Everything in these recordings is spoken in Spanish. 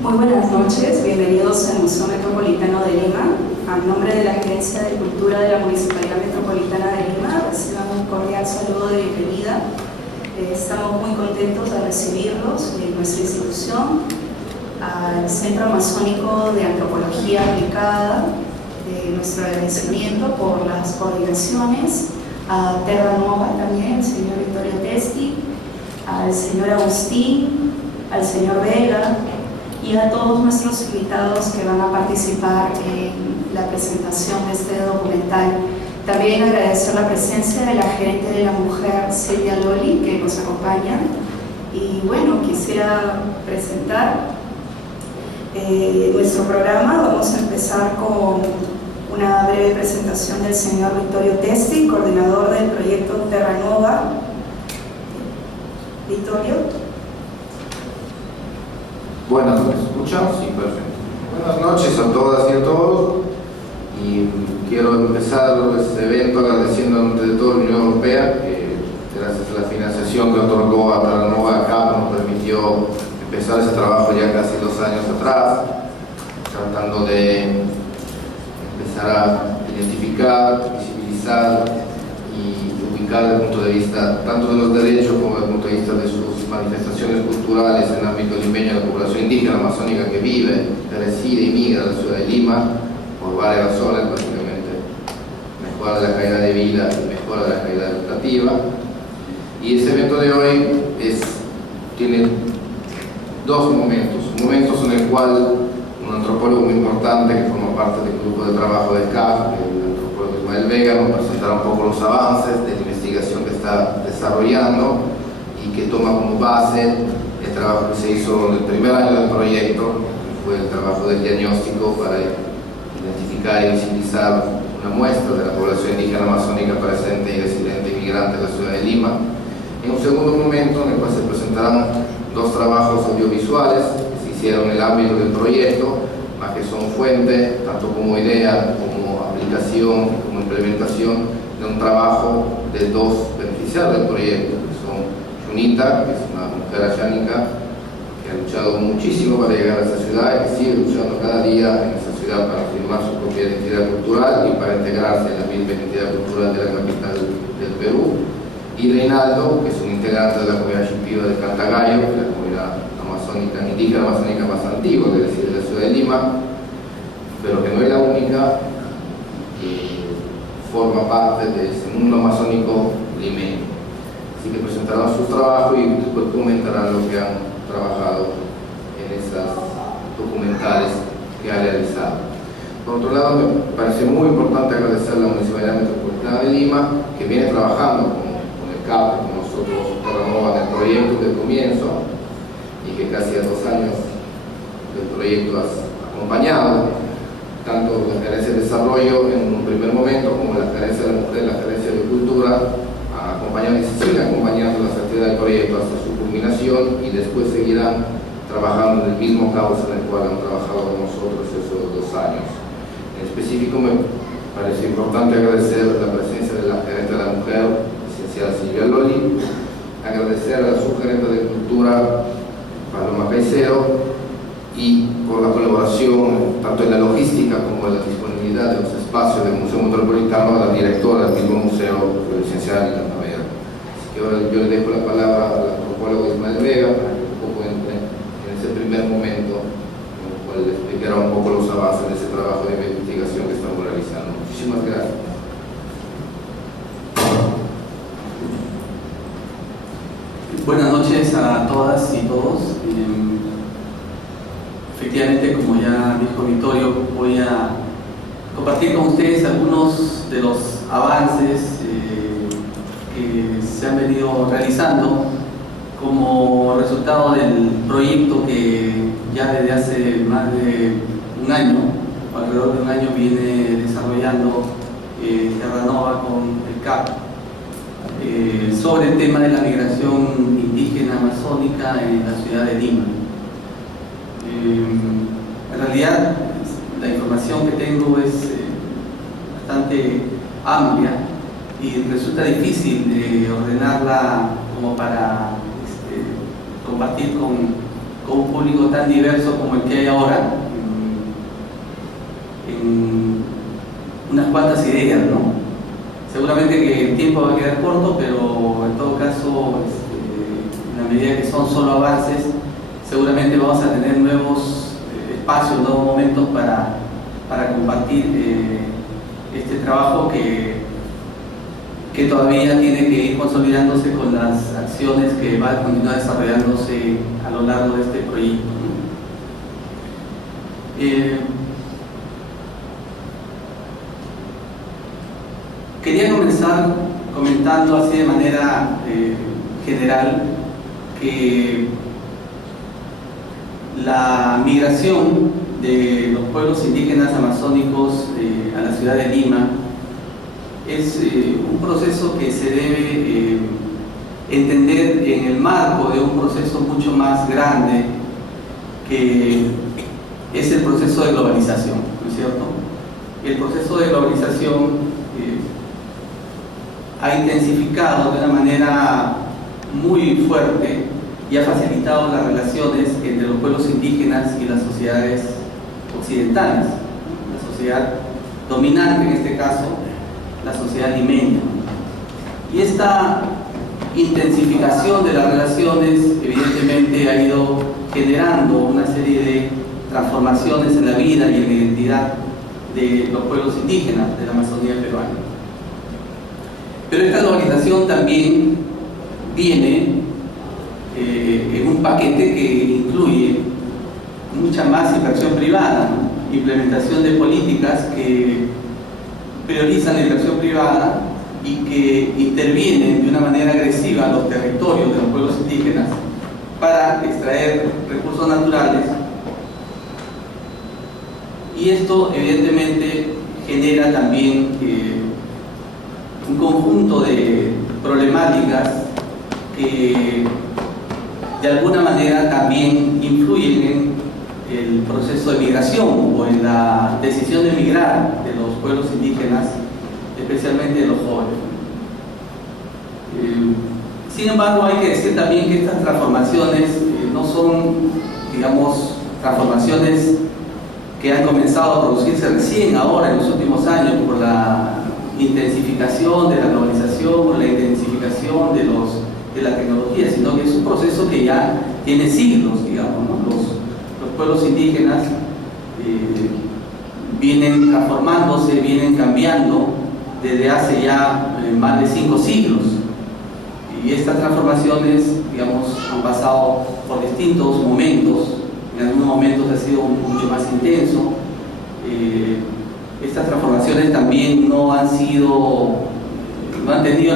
Muy buenas noches, bienvenidos al Museo Metropolitano de Lima. A nombre de la Gerencia de Cultura de la Municipalidad Metropolitana de Lima, reciban un cordial saludo de bienvenida. Estamos muy contentos de recibirlos en nuestra institución, al Centro Amazónico de Antropología Aplicada, nuestro agradecimiento por las coordinaciones, a Terra Nova también, el señor Vittorio Testi, al señor Agustín, al señor Vega y a todos nuestros invitados que van a participar en la presentación de este documental. También agradecer la presencia de la gerente de la mujer, Silvia Loli, que nos acompaña. Y bueno, quisiera presentar nuestro programa. Vamos a empezar con una breve presentación del señor Vittorio Testi, coordinador del proyecto Terra Nova. Vittorio. Buenas noches, ¿escuchamos? Sí, perfecto. Buenas noches a todas y a todos. Y quiero empezar este evento agradeciendo ante todo a la Unión Europea, que gracias a la financiación que otorgó a Terra Nova CAP nos permitió empezar ese trabajo ya casi 2 años atrás, tratando de empezar a identificar, visibilizar y ubicar desde el punto de vista tanto de los derechos como desde el punto de vista de sus manifestaciones culturales en el ámbito limeño de la población indígena amazónica que vive, reside y migra a la ciudad de Lima por varias razones, básicamente mejora la calidad de vida y mejora la calidad educativa. Y ese evento de hoy tiene dos momentos en el cual un antropólogo muy importante que forma parte del grupo de trabajo del CAF, el antropólogo Ismael Vega, nos presentará un poco los avances de la investigación que está desarrollando y que toma como base el trabajo que se hizo en el primer año del proyecto, que fue el trabajo del diagnóstico para identificar y visibilizar una muestra de la población indígena amazónica presente y residente y migrante en la ciudad de Lima. En un segundo momento en el cual se presentarán 2 trabajos audiovisuales que se hicieron en el ámbito del proyecto, más que son fuente, tanto como idea, como aplicación, como implementación de un trabajo de 2 beneficiarios del proyecto, que son Junita, que es una mujer ayánica que ha luchado muchísimo para llegar a esa ciudad y que sigue luchando cada día en esa ciudad para afirmar su propia identidad cultural y para integrarse en la misma identidad cultural de la capital del Perú. Y Reinaldo, que es un integrante de la comunidad Shipibo de Cantagallo, que es la comunidad amazónica, indígena amazónica más antigua que reside en la ciudad de Lima, pero que no es la única que forma parte de ese mundo amazónico limeño. Así que presentarán sus trabajos y después comentarán lo que han trabajado en esas documentales que ha realizado. Por otro lado, me parece muy importante agradecer a la Municipalidad Metropolitana de Lima, que viene trabajando con el CAP, con nosotros, Terra Nova, en el proyecto del comienzo, y que casi a 2 años del proyecto has acompañado, tanto la gerencia de desarrollo en un primer momento, como la gerencia de la mujer, la gerencia de cultura, acompañando y siguen acompañando las actividades del proyecto hasta su culminación y después seguirán trabajando en el mismo cauce en el cual han trabajado con nosotros esos 2 años. En específico me parece importante agradecer la presencia de la gerente de la mujer, licenciada Silvia Loli, agradecer a la subgerente de cultura, Paloma Caicedo, y por la colaboración tanto en la logística como en la disponibilidad de los espacios del Museo Metropolitano a la directora del mismo museo, la licenciada Liliana Vera. Así que ahora yo le dejo la palabra al antropólogo Ismael Vega para que un poco entre en ese primer momento en el cual le explicará un poco los avances de ese trabajo de investigación que estamos realizando. Muchísimas gracias. Buenas noches a todas y todos. Efectivamente, como ya dijo Vittorio, voy a compartir con ustedes algunos de los avances que se han venido realizando como resultado del proyecto que ya desde hace más de 1 año, alrededor de 1 año, viene desarrollando Terra Nova con el CAP sobre el tema de la migración indígena amazónica en la ciudad de Lima. En realidad, la información que tengo es bastante amplia y resulta difícil de ordenarla como para compartir con con un público tan diverso como el que hay ahora, en unas cuantas ideas, ¿no? Seguramente que el tiempo va a quedar corto, pero en todo caso, en la medida que son solo avances, seguramente vamos a tener nuevos espacios, nuevos momentos para compartir este trabajo que todavía tiene que ir consolidándose con las acciones que va a continuar desarrollándose a lo largo de este proyecto. Quería comenzar comentando así de manera general que la migración de los pueblos indígenas amazónicos a la ciudad de Lima es un proceso que se debe entender en el marco de un proceso mucho más grande que es el proceso de globalización, ¿no es cierto? El proceso de globalización ha intensificado de una manera muy fuerte y ha facilitado las relaciones entre los pueblos indígenas y las sociedades occidentales, la sociedad dominante en este caso, la sociedad limeña. Y esta intensificación de las relaciones evidentemente ha ido generando una serie de transformaciones en la vida y en la identidad de los pueblos indígenas de la Amazonía peruana. Pero esta globalización también viene en un paquete que incluye mucha más inversión privada, ¿no? Implementación de políticas que priorizan la inversión privada y que intervienen de una manera agresiva a los territorios de los pueblos indígenas para extraer recursos naturales, y esto evidentemente genera también un conjunto de problemáticas que de alguna manera también influyen en el proceso de migración o en la decisión de migrar de los pueblos indígenas, especialmente de los jóvenes. Sin embargo, hay que decir también que estas transformaciones no son, digamos, transformaciones que han comenzado a producirse recién ahora en los últimos años por la intensificación de la globalización, por la intensificación de la tecnología, sino que es un proceso que ya tiene siglos, digamos, ¿no? Los pueblos indígenas vienen transformándose, vienen cambiando desde hace ya más de 5 siglos. Y estas transformaciones, digamos, han pasado por distintos momentos. En algunos momentos ha sido mucho más intenso. Estas transformaciones también no han tenido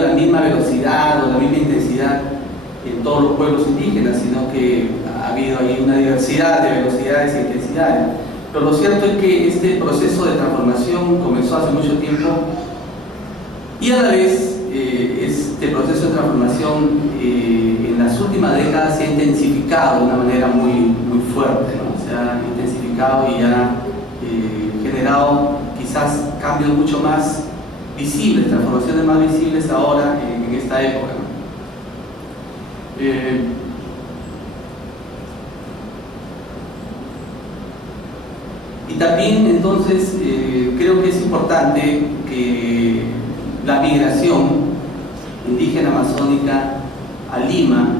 la misma velocidad o la misma intensidad en todos los pueblos indígenas, sino que ha habido ahí una diversidad de velocidades e intensidades. Pero lo cierto es que este proceso de transformación comenzó hace mucho tiempo y a la vez este proceso de transformación en las últimas décadas se ha intensificado de una manera muy fuerte, ¿no? Se ha intensificado y ha generado quizás cambios mucho más visibles, transformaciones más visibles ahora en esta época, ¿no? Y también entonces creo que es importante que la migración indígena amazónica a Lima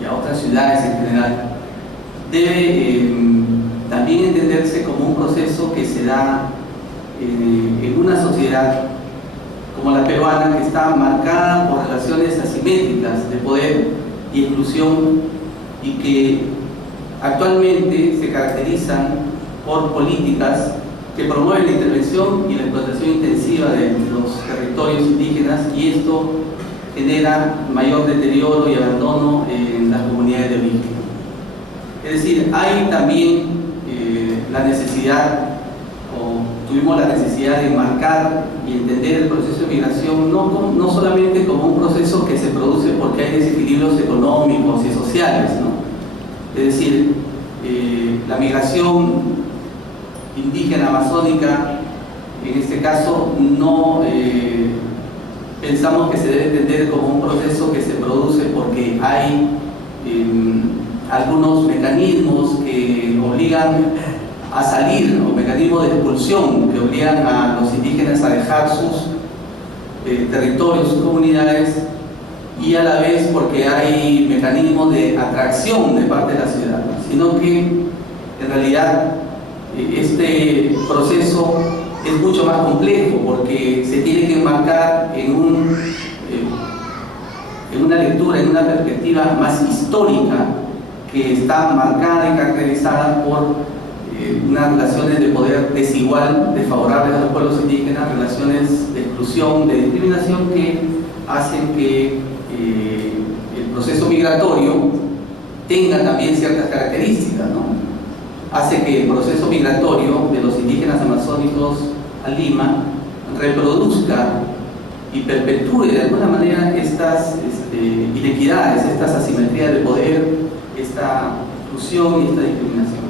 y a otras ciudades en general debe también entenderse como un proceso que se da en una sociedad como la peruana, que está marcada por relaciones asimétricas de poder y exclusión, y que actualmente se caracterizan por políticas que promueven la intervención y la explotación intensiva de los territorios indígenas, y esto genera mayor deterioro y abandono en las comunidades de origen. Es decir, hay también la necesidad, o tuvimos la necesidad de marcar y entender el proceso de migración no solamente como un proceso que se produce porque hay desequilibrios económicos y sociales, ¿no? Es decir, la migración indígena amazónica, en este caso, no pensamos que se debe entender como un proceso que se produce porque hay algunos mecanismos que obligan a salir, o mecanismos de expulsión que obligan a los indígenas a dejar sus territorios, sus comunidades, y a la vez porque hay mecanismos de atracción de parte de la ciudad, sino que en realidad este proceso es mucho más complejo porque se tiene que enmarcar en una lectura, en una perspectiva más histórica que está marcada y caracterizada por unas relaciones de poder desigual, desfavorables a los pueblos indígenas, relaciones de exclusión, de discriminación que hacen que el proceso migratorio tenga también ciertas características, ¿no? Hace que el proceso migratorio de los indígenas amazónicos a Lima reproduzca y perpetúe de alguna manera estas inequidades, estas asimetrías de poder, esta exclusión y esta discriminación.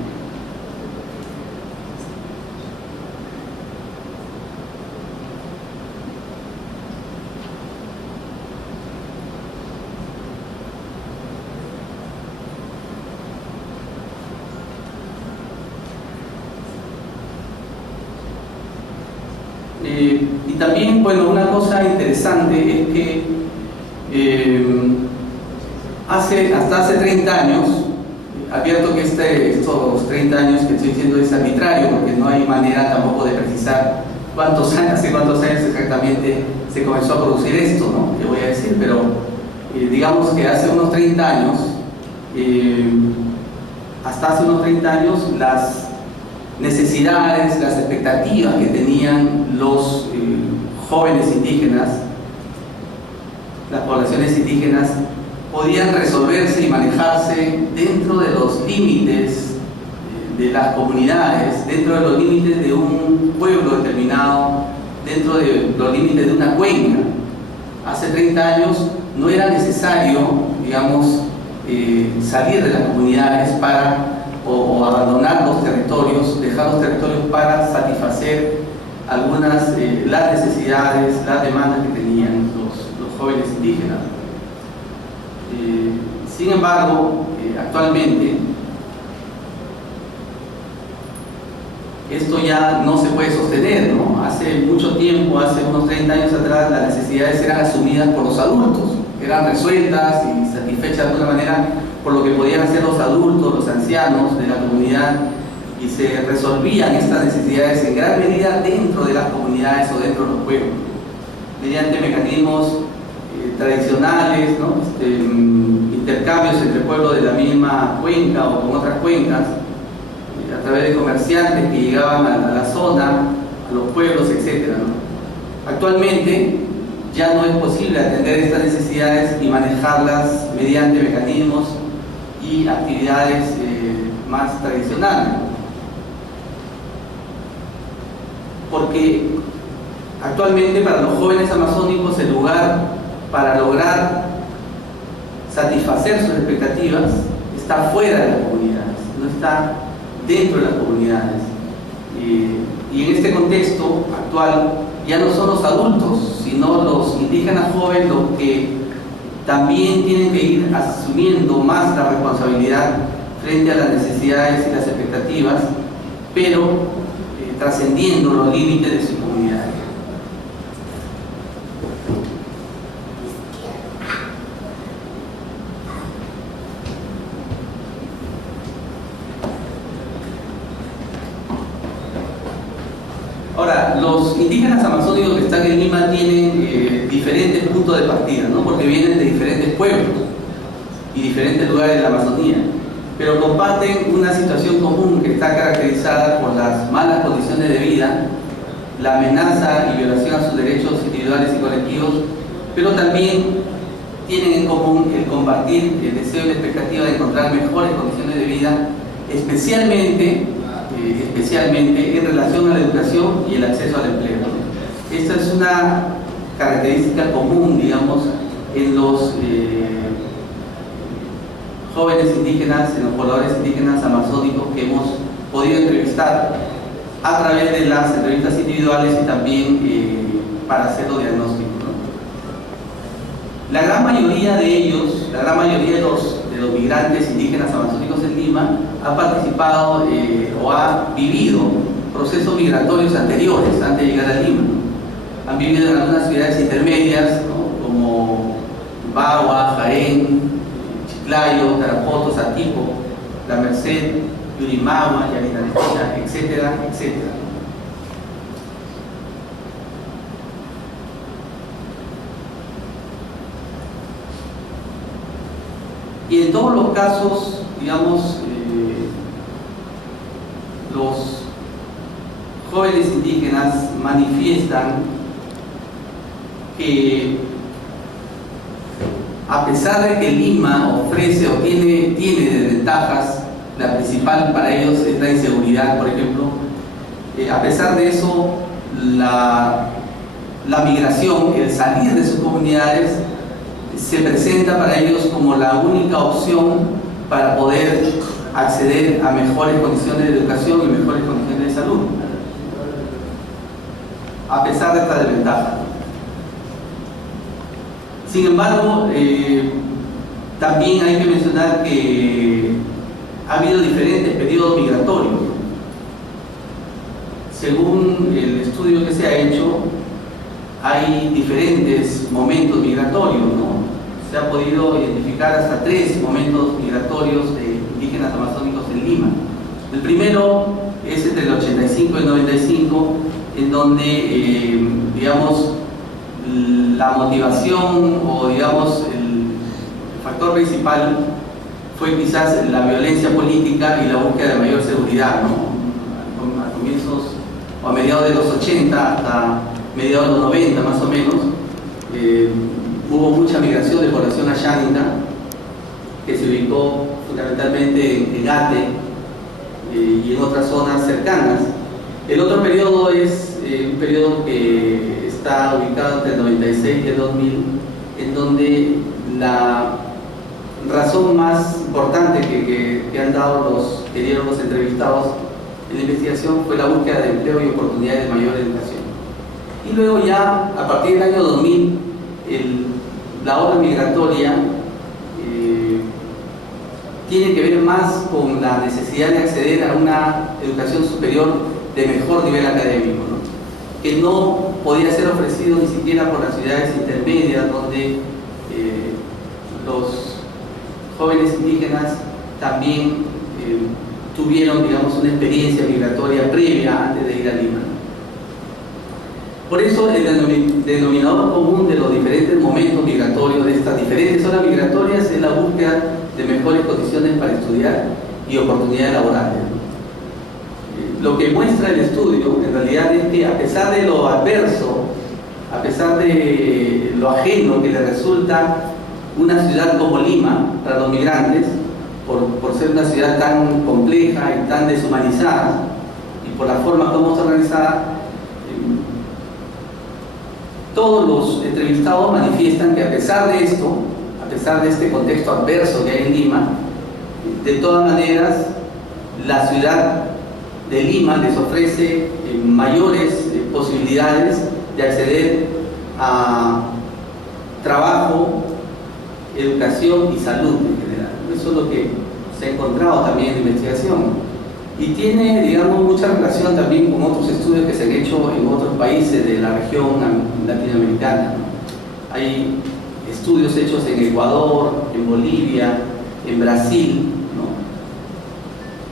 Y también, bueno, una cosa interesante es que hasta hace 30 años, advierto que estos 30 años que estoy diciendo es arbitrario porque no hay manera tampoco de precisar hace cuántos años exactamente se comenzó a producir esto, ¿no? Que voy a decir, pero digamos que hace unos 30 años, hasta hace unos 30 años, las necesidades, las expectativas que tenían los jóvenes indígenas, las poblaciones indígenas, podían resolverse y manejarse dentro de los límites de las comunidades, dentro de los límites de un pueblo determinado, dentro de los límites de una cuenca. Hace 30 años no era necesario, digamos, salir de las comunidades o abandonar los territorios, dejar los territorios para satisfacer algunas las necesidades, las demandas que tenían los jóvenes indígenas. Sin embargo, actualmente esto ya no se puede sostener, ¿no? Hace mucho tiempo, hace unos 30 años atrás, las necesidades eran asumidas por los adultos, eran resueltas y satisfechas de alguna manera por lo que podían hacer los adultos, los ancianos de la comunidad, y se resolvían estas necesidades en gran medida dentro de las comunidades o dentro de los pueblos, mediante mecanismos tradicionales, ¿no? Intercambios entre pueblos de la misma cuenca o con otras cuencas, a través de comerciantes que llegaban a la zona, a los pueblos, etc., ¿no? Actualmente ya no es posible atender estas necesidades y manejarlas mediante mecanismos y actividades más tradicionales, porque actualmente para los jóvenes amazónicos el lugar para lograr satisfacer sus expectativas está fuera de las comunidades, no está dentro de las comunidades. Y en este contexto actual ya no son los adultos, sino los indígenas jóvenes los que también tienen que ir asumiendo más la responsabilidad frente a las necesidades y las expectativas, pero trascendiendo los límites de su comunidad. Ahora, los indígenas amazónicos que están en Lima tienen diferentes puntos de partida, ¿no? Porque vienen de diferentes pueblos y diferentes lugares de la Amazonía, pero comparten una situación común que está caracterizada por las malas condiciones de vida, la amenaza y violación a sus derechos individuales y colectivos, pero también tienen en común el compartir el deseo y la expectativa de encontrar mejores condiciones de vida, especialmente en relación a la educación y el acceso al empleo. Esta es una característica común, digamos, en los jóvenes indígenas, en los pobladores indígenas amazónicos que hemos podido entrevistar a través de las entrevistas individuales y también para hacer los diagnósticos, ¿no? La gran mayoría de ellos, la gran mayoría de los los migrantes indígenas amazónicos en Lima ha participado o ha vivido procesos migratorios anteriores, antes de llegar a Lima. Han vivido en algunas ciudades intermedias, ¿no?, como Bagua, Jaén, Chiclayo, Tarapoto, Satipo, La Merced, Yurimagua, Yarinalestina, etcétera, etcétera. Y en todos los casos, digamos, los jóvenes indígenas manifiestan que a pesar de que Lima ofrece o tiene desventajas, la principal para ellos es la inseguridad, por ejemplo, a pesar de eso, la migración, el salir de sus comunidades, se presenta para ellos como la única opción para poder acceder a mejores condiciones de educación y mejores condiciones de salud, a pesar de esta desventaja. Sin embargo, también hay que mencionar que ha habido diferentes periodos migratorios. Según el estudio que se ha hecho, hay diferentes momentos migratorios, ¿no? Se ha podido identificar hasta 3 momentos migratorios de indígenas amazónicos en Lima. El primero es entre el 85 y el 95, en donde, digamos, la motivación o, digamos, el factor principal fue quizás la violencia política y la búsqueda de mayor seguridad, ¿no? A comienzos o a mediados de los 80 hasta mediados de los 90 más o menos, hubo mucha migración de población ayánica que se ubicó fundamentalmente en Ate y en otras zonas cercanas. El otro periodo es un periodo que está ubicado entre el 96 y el 2000, en donde la razón más importante que dieron los entrevistados en la investigación fue la búsqueda de empleo y oportunidades de mayor educación. Y luego ya, a partir del año 2000, la ola migratoria tiene que ver más con la necesidad de acceder a una educación superior de mejor nivel académico, ¿no?, que no podía ser ofrecido ni siquiera por las ciudades intermedias, donde los jóvenes indígenas también tuvieron, digamos, una experiencia migratoria previa antes de ir a Lima. Por eso el denominador común de los diferentes momentos migratorios, de estas diferentes olas migratorias, es la búsqueda de mejores condiciones para estudiar y oportunidades laborales. Lo que muestra el estudio en realidad es que, a pesar de lo adverso, a pesar de lo ajeno que le resulta una ciudad como Lima para los migrantes, por ser una ciudad tan compleja y tan deshumanizada, y por la forma como está organizada, todos los entrevistados manifiestan que, a pesar de esto, a pesar de este contexto adverso que hay en Lima, de todas maneras la ciudad de Lima les ofrece mayores posibilidades de acceder a trabajo, educación y salud en general. Eso es lo que se ha encontrado también en la investigación. Y tiene, digamos, mucha relación también con otros estudios que se han hecho en otros países de la región latinoamericana, ¿no? Hay estudios hechos en Ecuador, en Bolivia, en Brasil, ¿no?,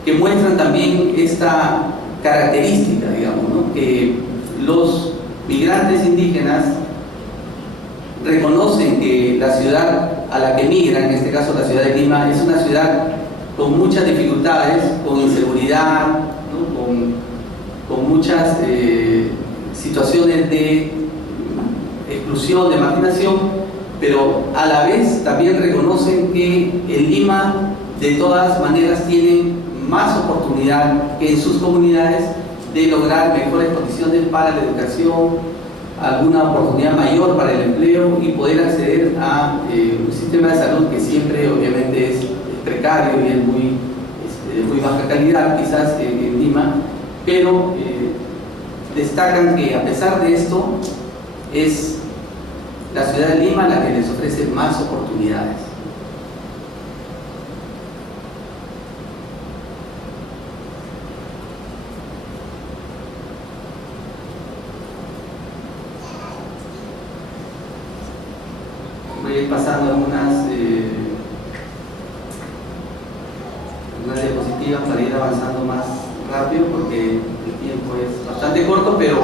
que muestran también esta característica, digamos, ¿no?, que los migrantes indígenas reconocen que la ciudad a la que migran, en este caso la ciudad de Lima, es una ciudad con muchas dificultades, con inseguridad, ¿no?, con muchas situaciones de exclusión, de marginación, pero a la vez también reconocen que en Lima de todas maneras tienen más oportunidad que en sus comunidades de lograr mejores condiciones para la educación, alguna oportunidad mayor para el empleo y poder acceder a un sistema de salud que siempre obviamente es precario y es de muy baja calidad quizás en Lima, pero destacan que, a pesar de esto, es la ciudad de Lima la que les ofrece más oportunidades. voy a ir pasando unas diapositivas para ir avanzando más rápido porque el tiempo es bastante corto, pero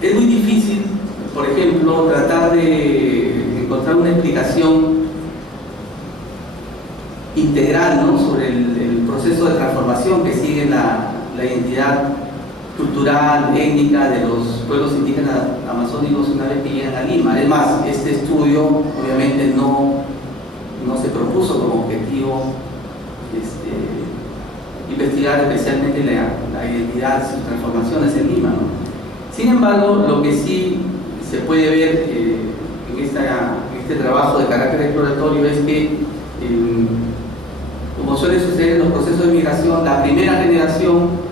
es muy difícil, por ejemplo, tratar de encontrar una explicación integral, ¿no?, sobre el proceso de transformación que sigue la identidad cultural, étnica de los pueblos indígenas amazónicos una vez que llegan a Lima. Es más, este estudio obviamente no se propuso como objetivo investigar especialmente la identidad, sus transformaciones en Lima, ¿no? Sin embargo, lo que sí se puede ver en este trabajo de carácter exploratorio es que, como suele suceder en los procesos de migración, la primera generación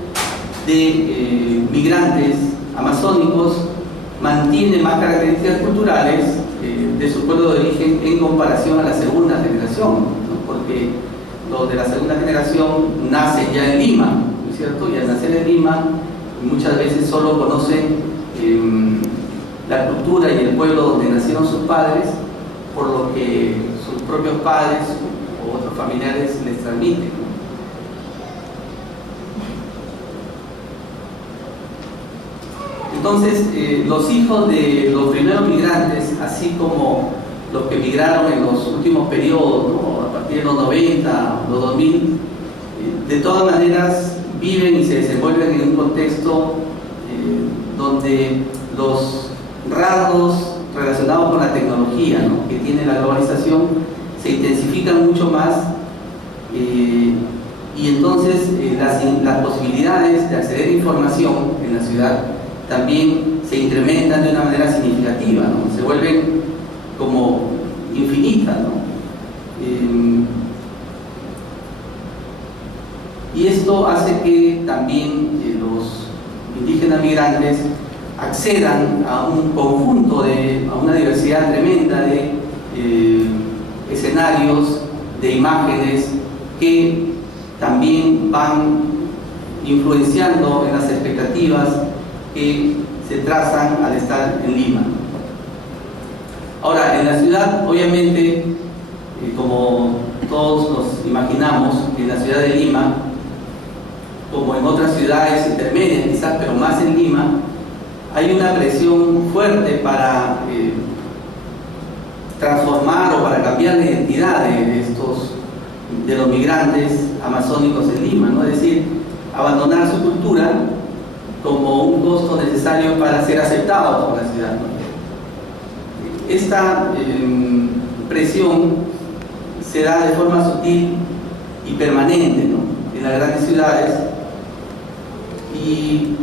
de migrantes amazónicos mantiene más características culturales de su pueblo de origen en comparación a la segunda generación, ¿no? Porque los de la segunda generación nacen ya en Lima, ¿no es cierto? Y al nacer en Lima muchas veces solo conocen la cultura y el pueblo donde nacieron sus padres por lo que sus propios padres o otros familiares les transmiten, ¿no? Entonces, los hijos de los primeros migrantes, así como los que migraron en los últimos periodos, ¿no?, a partir de los 90, los 2000, de todas maneras viven y se desenvuelven en un contexto donde los rasgos relacionados con la tecnología, ¿no?, que tiene la globalización se intensifican mucho más, y entonces las posibilidades de acceder a información en la ciudad también se incrementan de una manera significativa, ¿no? Se vuelven como infinitas, ¿no? Y esto hace que también los indígenas migrantes accedan a un conjunto a una diversidad tremenda de escenarios, de imágenes que también van influenciando en las expectativas que se trazan al estar en Lima. Ahora, en la ciudad, obviamente, como todos nos imaginamos, en la ciudad de Lima, como en otras ciudades intermedias quizás, pero más en Lima, hay una presión fuerte para transformar o para cambiar la identidad de los migrantes amazónicos en Lima, ¿no? Es decir, abandonar su cultura como un costo necesario para ser aceptados por la ciudad, ¿no? Esta presión se da de forma sutil y permanente, ¿no?, en las grandes ciudades. Y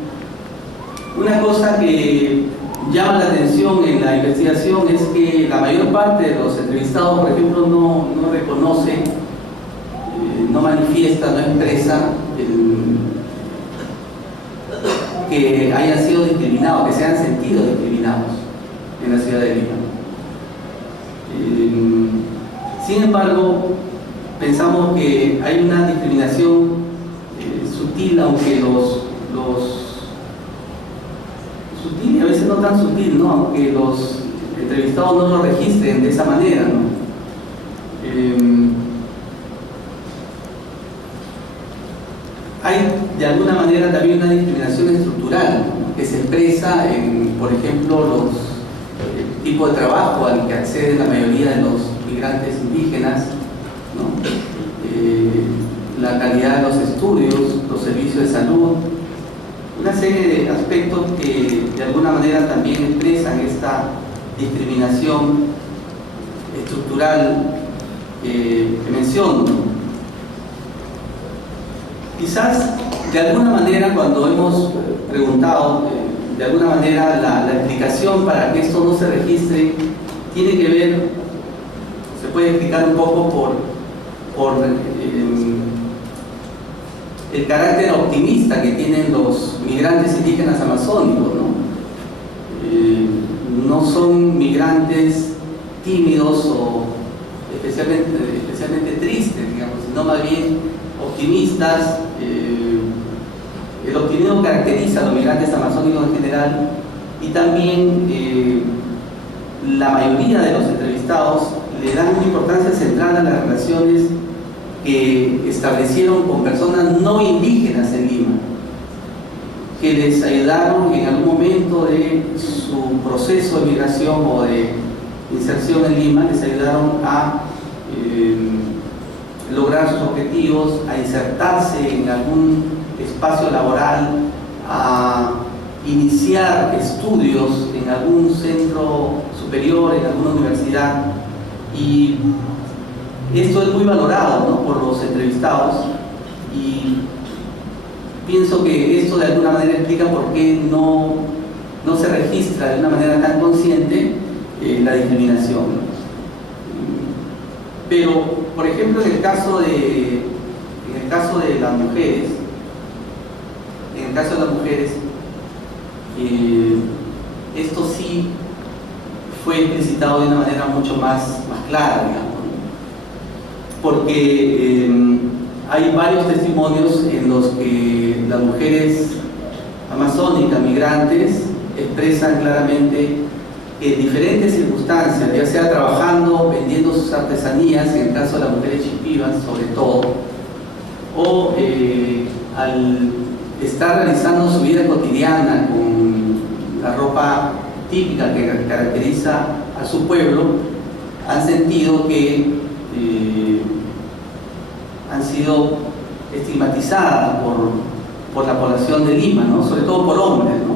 una cosa que llama la atención en la investigación es que la mayor parte de los entrevistados, por ejemplo, no reconoce, no manifiesta, no expresa que hayan sido discriminados, que se han sentido discriminados en la ciudad de Lima. Sin embargo, pensamos que hay una discriminación sutil, aunque sutil y a veces no tan sutil, ¿no?, aunque los entrevistados no lo registren de esa manera, ¿no? Hay de alguna manera también una discriminación estructural, ¿no?, que se expresa en, por ejemplo, el tipo de trabajo al que acceden la mayoría de los migrantes indígenas, ¿no?, la calidad de los estudios, los servicios de salud, una serie de aspectos que de alguna manera también expresan esta discriminación estructural que menciono. Quizás de alguna manera, cuando hemos preguntado de alguna manera la explicación para que esto no se registre, tiene que ver, se puede explicar un poco por el carácter optimista que tienen los migrantes indígenas amazónicos, ¿no? No son migrantes tímidos o especialmente tristes, digamos, sino más bien optimistas, el optimismo caracteriza a los migrantes amazónicos en general, y también la mayoría de los entrevistados le dan una importancia central a las relaciones que establecieron con personas no indígenas en Lima, que les ayudaron en algún momento de su proceso de migración o de inserción en Lima, les ayudaron a lograr sus objetivos, a insertarse en algún espacio laboral, a iniciar estudios en algún centro superior, en alguna universidad. Y esto es muy valorado, ¿no?, por los entrevistados, y pienso que esto de alguna manera explica por qué no se registra de una manera tan consciente la discriminación. Pero, por ejemplo, en el caso de las mujeres, esto sí fue explicitado de una manera mucho más clara, digamos, porque hay varios testimonios en los que las mujeres amazónicas, migrantes, expresan claramente que en diferentes circunstancias, ya sea trabajando, vendiendo sus artesanías, en el caso de las mujeres chipivas sobre todo, o al estar realizando su vida cotidiana con la ropa típica que caracteriza a su pueblo, han sentido que han sido estigmatizadas por la población de Lima, ¿no?, sobre todo por hombres, ¿no?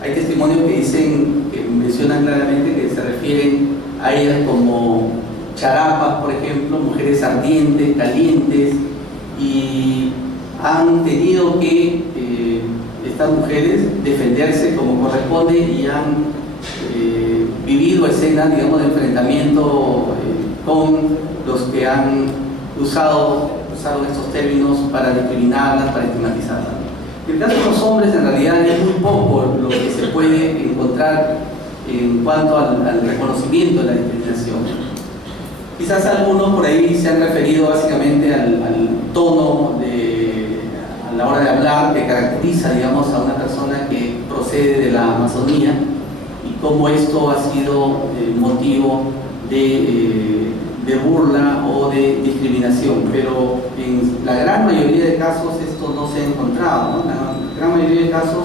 Hay testimonios que mencionan claramente que se refieren a ellas como charapas, por ejemplo, mujeres ardientes, calientes, y han tenido que estas mujeres defenderse como corresponde, y han vivido escenas, digamos, de enfrentamiento con los que han usado estos términos para discriminarlas, para estigmatizarlas. En el caso de los hombres, en realidad es muy poco lo que se puede encontrar en cuanto al reconocimiento de la discriminación. Quizás algunos por ahí se han referido básicamente al tono a la hora de hablar que caracteriza, digamos, a una persona que procede de la Amazonía, y cómo esto ha sido motivo de burla o de discriminación, pero en la gran mayoría de casos esto no se ha encontrado, ¿no? La gran mayoría de casos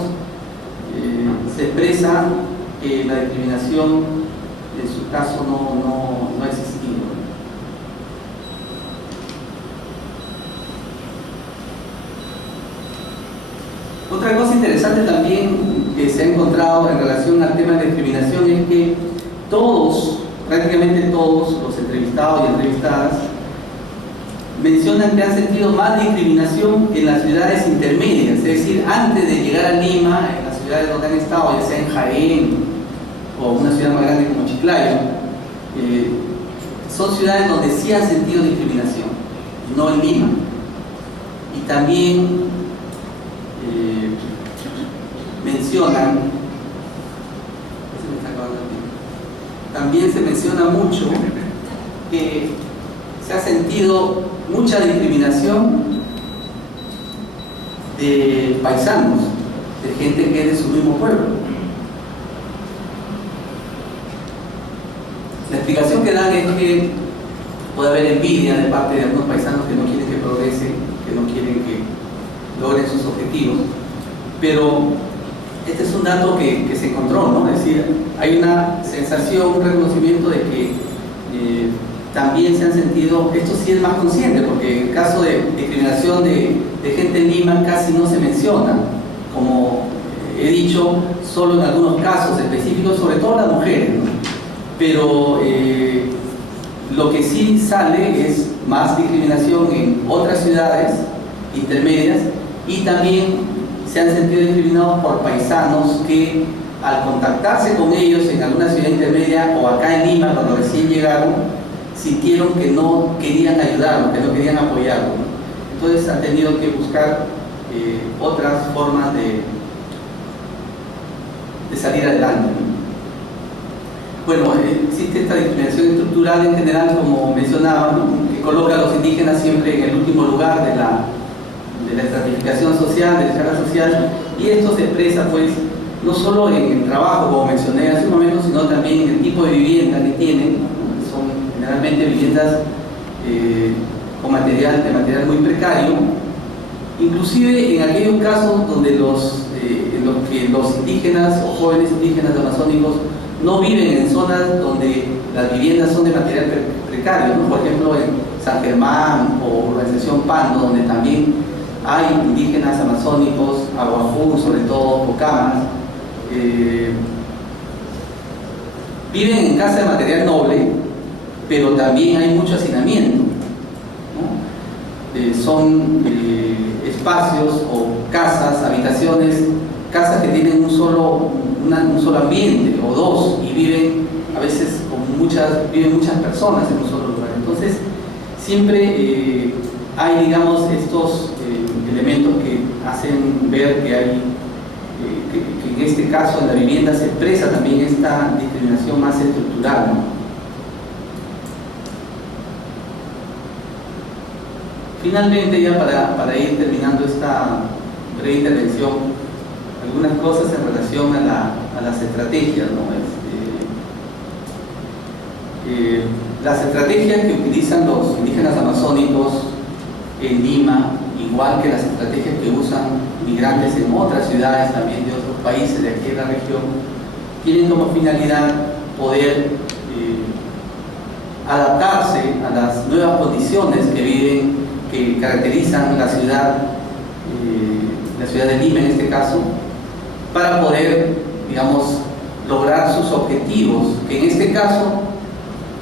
se expresa que la discriminación en su caso no ha existido. Otra cosa interesante también que se ha encontrado en relación al tema de discriminación es que prácticamente todos los entrevistados y entrevistadas mencionan que han sentido más discriminación en las ciudades intermedias, es decir, antes de llegar a Lima, en las ciudades donde han estado, ya sea en Jaén o una ciudad más grande como Chiclayo, son ciudades donde sí han sentido discriminación, no en Lima. Y también se menciona mucho que se ha sentido mucha discriminación de paisanos, de gente que es de su mismo pueblo. La explicación que dan es que puede haber envidia de parte de algunos paisanos que no quieren que progrese, que no quieren que logren sus objetivos, pero este es un dato que se encontró, ¿no? Es decir, hay una sensación, un reconocimiento de que también se han sentido, esto sí es más consciente, porque en el caso de discriminación de gente en Lima casi no se menciona, como he dicho, solo en algunos casos específicos, sobre todo las mujeres, ¿no? Pero lo que sí sale es más discriminación en otras ciudades intermedias, y también se han sentido discriminados por paisanos que al contactarse con ellos en alguna ciudad intermedia o acá en Lima cuando recién llegaron, sintieron que no querían ayudarlos, que no querían apoyarlos. Entonces han tenido que buscar otras formas de salir adelante. Bueno, existe esta discriminación estructural en general, como mencionaba, ¿no?, que coloca a los indígenas siempre en el último lugar de de la estratificación social, de la escala social, y esto se expresa pues no solo en el trabajo, como mencioné hace un momento, sino también en el tipo de vivienda que tienen, que son generalmente viviendas de material muy precario, inclusive en aquellos casos donde en los que los indígenas o jóvenes indígenas amazónicos no viven en zonas donde las viviendas son de material precario, ¿no? Por ejemplo en San Germán o Urbanización Pando, donde también hay indígenas amazónicos, Aguajú, sobre todo Pocamas, viven en casa de material noble, pero también hay mucho hacinamiento, ¿no? Son espacios o casas, habitaciones, casas que tienen un solo ambiente o dos, y viven a veces viven muchas personas en un solo lugar. Entonces siempre hay, digamos, estos elementos que hacen ver que hay que en este caso en la vivienda se expresa también esta discriminación más estructural, ¿no? Finalmente, ya para ir terminando esta breve intervención, algunas cosas en relación a las estrategias, ¿no? Las estrategias que utilizan los indígenas amazónicos en Lima, igual que las estrategias que usan migrantes en otras ciudades también de otros países de aquí en la región, tienen como finalidad poder adaptarse a las nuevas condiciones que caracterizan la ciudad de Lima en este caso, para poder, digamos, lograr sus objetivos, que en este caso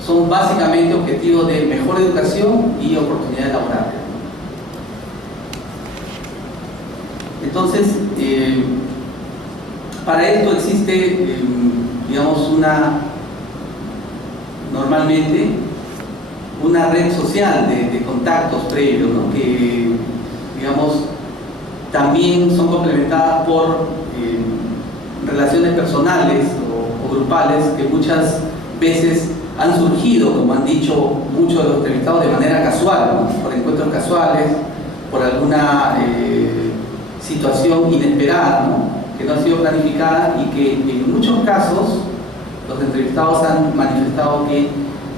son básicamente objetivos de mejor educación y oportunidades laborales. Entonces, para esto existe, digamos, normalmente una red social de contactos previos, ¿no? Que, digamos, también son complementadas por relaciones personales o grupales que muchas veces han surgido, como han dicho muchos de los entrevistados, de manera casual, ¿no? Por encuentros casuales, por alguna situación inesperada, ¿no? Que no ha sido planificada, y que en muchos casos los entrevistados han manifestado que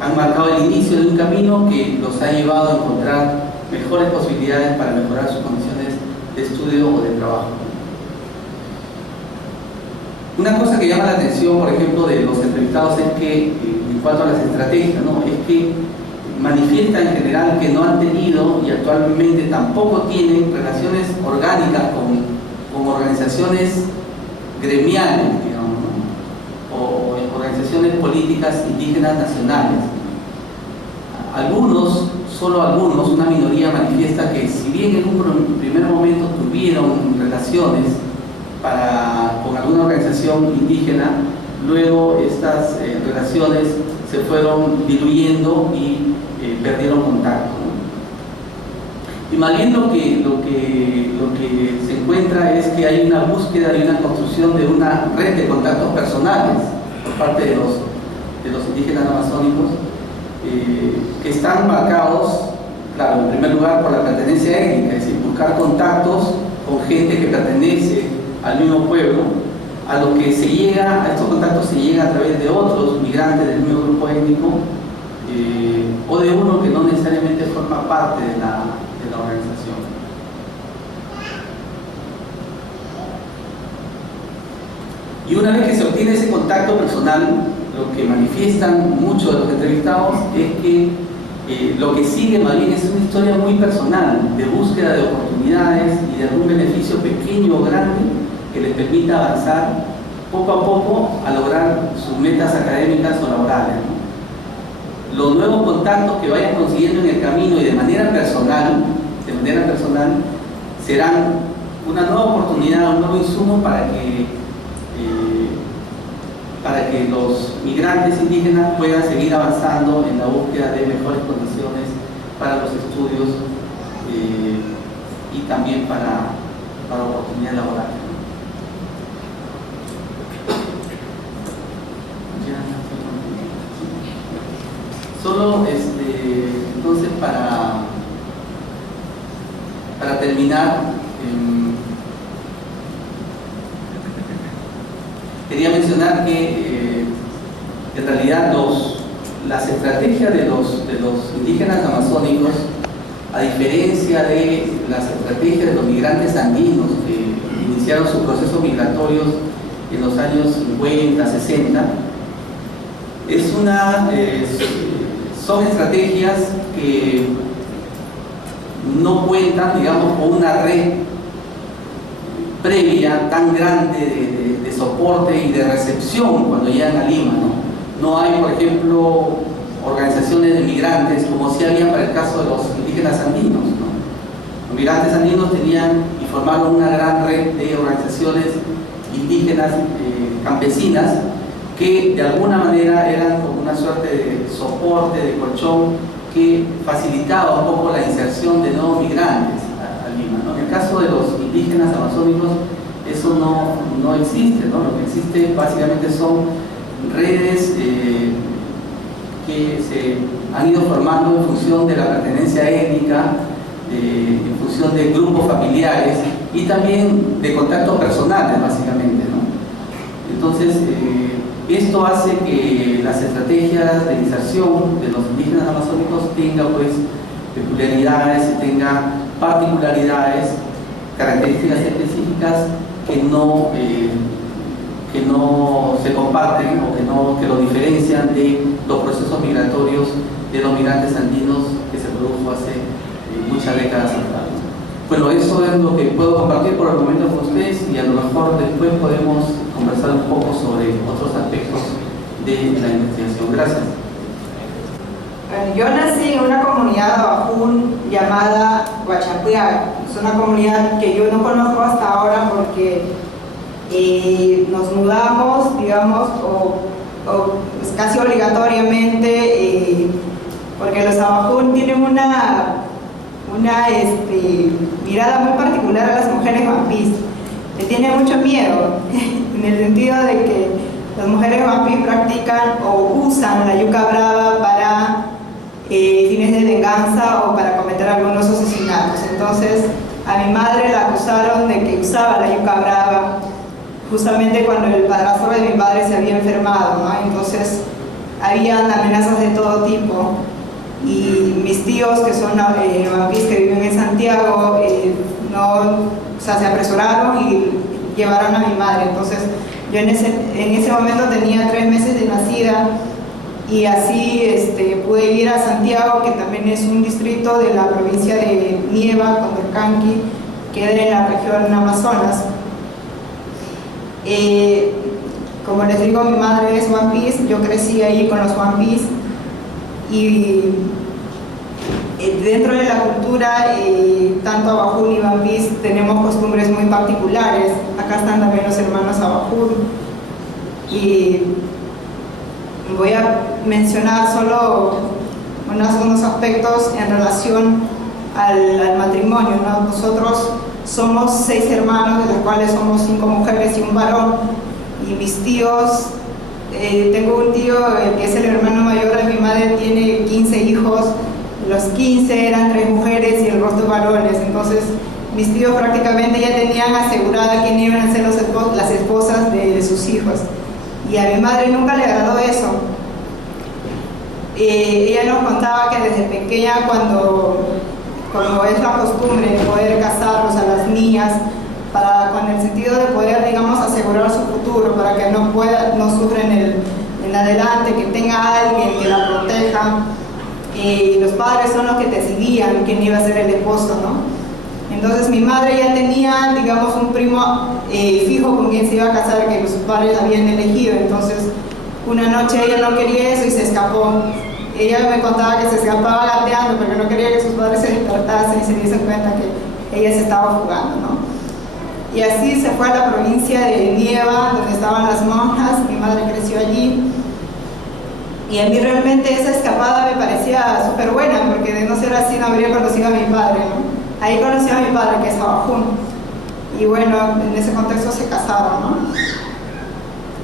han marcado el inicio de un camino que los ha llevado a encontrar mejores posibilidades para mejorar sus condiciones de estudio o de trabajo. Una cosa que llama la atención, por ejemplo, de los entrevistados es que, en cuanto a las estrategias, ¿no? Es que manifiestan en general que no han tenido y actualmente tampoco tienen relaciones orgánicas con organizaciones gremiales, digamos, ¿no? O organizaciones políticas indígenas nacionales. Solo algunos, una minoría manifiesta que, si bien en un primer momento tuvieron relaciones con alguna organización indígena, luego estas relaciones se fueron diluyendo y perdieron contacto, ¿no? Y más bien lo que se encuentra es que hay una búsqueda y una construcción de una red de contactos personales por parte de los indígenas amazónicos, que están marcados, claro, en primer lugar por la pertenencia étnica, es decir, buscar contactos con gente que pertenece al mismo pueblo. A estos contactos se llega a través de otros migrantes del mismo grupo étnico, o de uno que no necesariamente forma parte de la organización. Y una vez que se obtiene ese contacto personal, lo que manifiestan muchos de los entrevistados es que lo que sigue más bien es una historia muy personal, de búsqueda de oportunidades y de algún beneficio pequeño o grande que les permita avanzar poco a poco a lograr sus metas académicas o laborales, ¿no? Los nuevos contactos que vayan consiguiendo en el camino y de manera personal serán una nueva oportunidad, un nuevo insumo para que los migrantes indígenas puedan seguir avanzando en la búsqueda de mejores condiciones para los estudios y también para oportunidades laborales. Solo entonces para para terminar, quería mencionar que en realidad las estrategias de los indígenas amazónicos, a diferencia de las estrategias de los migrantes andinos que iniciaron sus procesos migratorios en los años 50, 60, son estrategias que no cuentan, digamos, con una red previa tan grande de soporte y de recepción cuando llegan a Lima, No hay, por ejemplo, organizaciones de migrantes como sí había para el caso de los indígenas andinos, Los migrantes andinos tenían y formaron una gran red de organizaciones indígenas campesinas que de alguna manera eran como una suerte de soporte, de colchón que facilitaba un poco la inserción de nuevos migrantes a Lima, En el caso de los indígenas amazónicos eso no existe, Lo que existe básicamente son redes que se han ido formando en función de la pertenencia étnica, en función de grupos familiares y también de contactos personales básicamente, Entonces, esto hace que las estrategias de inserción de los indígenas amazónicos tengan pues peculiaridades y tengan particularidades, características específicas que no se comparten o que lo diferencian de los procesos migratorios de los migrantes andinos que se produjo hace muchas décadas atrás. Bueno, eso es lo que puedo compartir por el momento con ustedes y a lo mejor después podemos conversar un poco sobre otros aspectos de la investigación. Gracias. Bueno, yo nací en una comunidad de Abajún llamada Huachapuyá. Es una comunidad que yo no conozco hasta ahora porque nos mudamos, digamos, pues casi obligatoriamente, porque los Abajún tienen una mirada muy particular a las mujeres wampís. Le tienen mucho miedo, en el sentido de que las mujeres wampís practican o usan la yuca brava para fines de venganza o para cometer algunos asesinatos. Entonces, a mi madre la acusaron de que usaba la yuca brava justamente cuando el padrastro de mi padre se había enfermado, Entonces, habían amenazas de todo tipo. Y mis tíos, que son wampís que viven en Santiago, se apresuraron y llevaron a mi madre. Entonces, yo en ese momento tenía 3 meses de nacida y así pude ir a Santiago, que también es un distrito de la provincia de Nieva, Condorcanqui, que queda en la región Amazonas. Como les digo, mi madre es wampís, yo crecí ahí con los wampís y dentro de la cultura, tanto Abajún y wampís tenemos costumbres muy particulares. Acá están también los hermanos Abajún y voy a mencionar solo unos aspectos en relación al matrimonio, Nosotros somos 6 hermanos, de los cuales somos 5 mujeres y un varón, y mis tíos, tengo un tío que es el hermano mayor de mi madre, tiene 15 hijos, los 15 eran 3 mujeres y el resto varones. Entonces mis tíos prácticamente ya tenían asegurada quién iban a ser las esposas de sus hijos, y a mi madre nunca le agradó eso. Ella nos contaba que desde pequeña, cuando es la costumbre de poder casarlos a las niñas, con el sentido de poder, digamos, asegurar su futuro, para que no sufren en adelante, que tenga alguien que la proteja, y los padres son los que decidían quién iba a ser el esposo, Entonces mi madre ya tenía, digamos, un primo fijo con quien se iba a casar, que los padres habían elegido. Entonces una noche ella no quería eso y se escapó. Ella me contaba que se escapaba gateando porque no quería que sus padres se despertasen y se diesen cuenta que ella se estaba fugando, Y así se fue a la provincia de Nieva, donde estaban las monjas. Mi madre creció allí. Y a mí realmente esa escapada me parecía súper buena, porque de no ser así no habría conocido a mi padre, Ahí conocí a mi padre, que es Abajún. Y bueno, en ese contexto se casaron,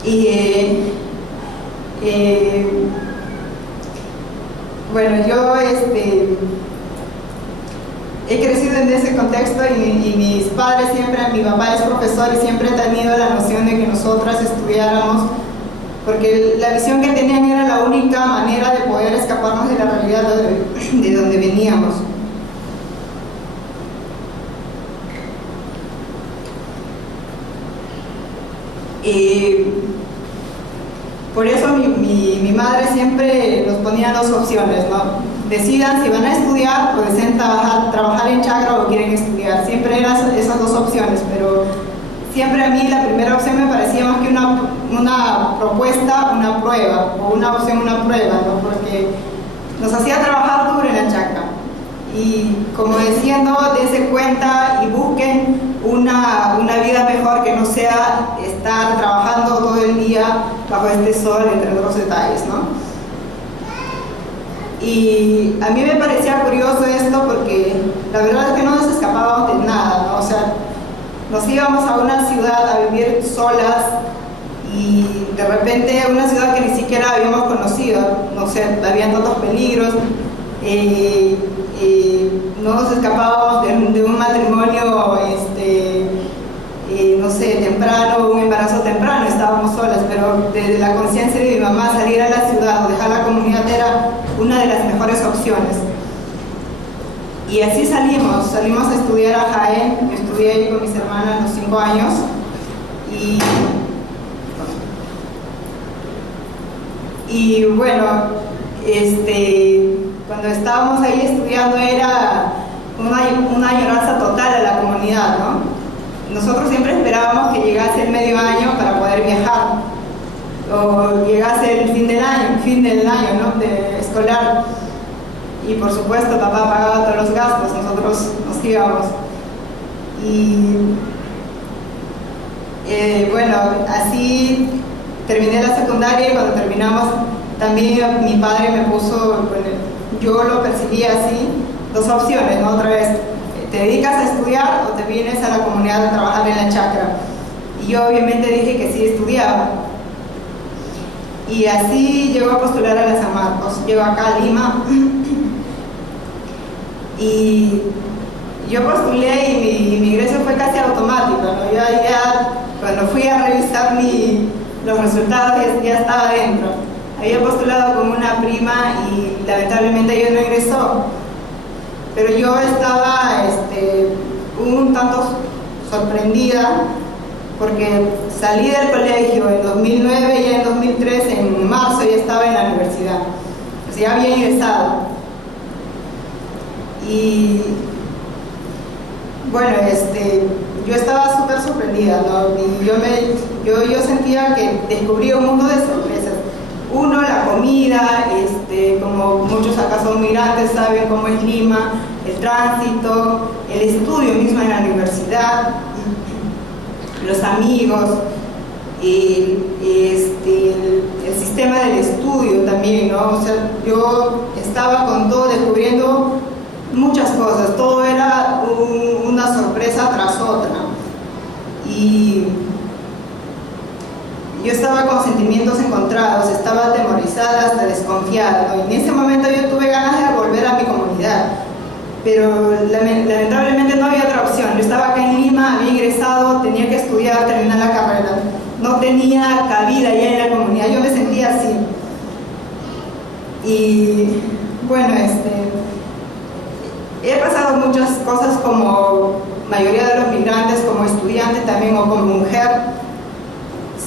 Y bueno, yo he crecido en ese contexto y mis padres siempre, mi papá es profesor y siempre ha tenido la noción de que nosotras estudiáramos, porque la visión que tenían era la única manera de poder escaparnos de la realidad de donde veníamos. Por eso mi madre siempre nos ponía dos opciones, ¿no? Decidan si van a estudiar o desean trabajar en chacra o quieren estudiar. Siempre eran esas dos opciones, pero siempre a mí la primera opción me parecía más que una propuesta, una prueba, o una opción, una prueba, ¿no? Porque nos hacía trabajar duro en la chacra. Y como decía, no, dense cuenta y busquen una vida mejor que no sea estar trabajando todo el día bajo este sol, entre otros detalles, ¿no? Y a mí me parecía curioso esto porque la verdad es que no nos escapábamos de nada, ¿no? O sea, nos íbamos a una ciudad a vivir solas y de repente una ciudad que ni siquiera habíamos conocido, no sé, habían tantos peligros. No nos escapábamos de un matrimonio, no sé, temprano, un embarazo temprano, estábamos solas, pero desde la conciencia de mi mamá salir a la ciudad o dejar la comunidad era una de las mejores opciones. Y así salimos a estudiar a Jaén. Yo estudié ahí con mis hermanas los 5 años y bueno, cuando estábamos ahí estudiando era una añoranza total a la comunidad, ¿no? Nosotros siempre esperábamos que llegase el medio año para poder viajar, o llegase el fin del año, ¿no? Escolar. Y por supuesto papá pagaba todos los gastos, nosotros nos íbamos. Y bueno, así terminé la secundaria y cuando terminamos también mi padre me puso, bueno, yo lo percibía así, dos opciones, ¿no? Otra vez, te dedicas a estudiar o te vienes a la comunidad a trabajar en la chacra. Y yo obviamente dije que sí estudiaba. Y así llego a postular a la San Marcos, llego acá a Lima y yo postulé y mi ingreso fue casi automático, ¿no? Yo ya cuando fui a revisar los resultados ya estaba dentro. Había postulado con una prima y lamentablemente ella no ingresó, pero yo estaba un tanto sorprendida porque salí del colegio en 2009 y en 2003, en marzo ya estaba en la universidad, o sea, ya había ingresado. Y bueno, yo estaba súper sorprendida, ¿no? Y yo sentía que descubrí un mundo de sorpresas. Uno, la comida, como muchos acá son migrantes, saben cómo es Lima, el tránsito, el estudio mismo en la universidad, los amigos, el sistema del estudio también, ¿no? O sea, yo estaba con todo descubriendo muchas cosas, todo era una sorpresa tras otra. Y yo estaba con sentimientos encontrados, estaba atemorizada hasta desconfiada, ¿no? Y en ese momento yo tuve ganas de volver a mi comunidad, pero lamentablemente no había otra opción. Yo estaba acá en Lima, había ingresado, tenía que estudiar, terminar la carrera, no tenía cabida ya en la comunidad, yo me sentía así. Y bueno, he pasado muchas cosas como mayoría de los migrantes, como estudiante también o como mujer.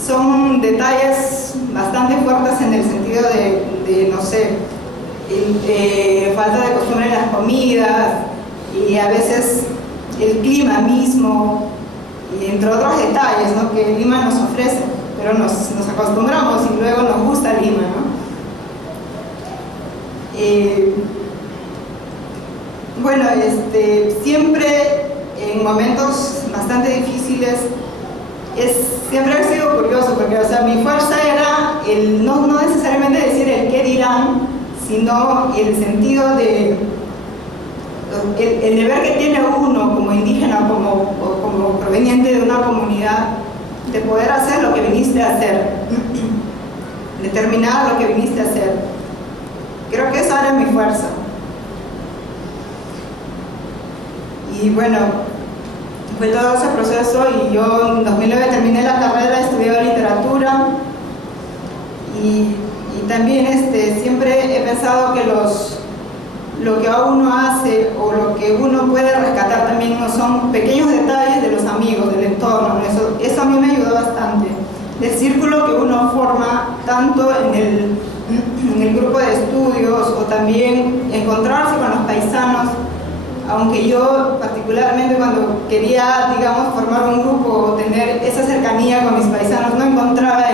Son detalles bastante fuertes en el sentido de no sé, falta de costumbre en las comidas y a veces el clima mismo, y entre otros detalles, ¿no? Que Lima nos ofrece, pero nos acostumbramos y luego nos gusta Lima, ¿no? Bueno, siempre en momentos bastante difíciles siempre ha sido curioso porque, o sea, mi fuerza era no necesariamente decir el qué dirán, sino el sentido de el deber que tiene uno como indígena o como proveniente de una comunidad de poder hacer lo que viniste a hacer, determinar lo que viniste a hacer. Creo que esa era mi fuerza. Y bueno, fue todo ese proceso y yo en 2009 terminé la carrera, estudié literatura y también siempre he pensado que lo que uno hace o lo que uno puede rescatar también no son pequeños detalles de los amigos, del entorno, ¿no? Eso a mí me ayudó bastante. El círculo que uno forma tanto en el grupo de estudios o también encontrarse con los paisanos, aunque yo particularmente cuando quería, digamos, formar un grupo o tener esa cercanía con mis paisanos, no encontraba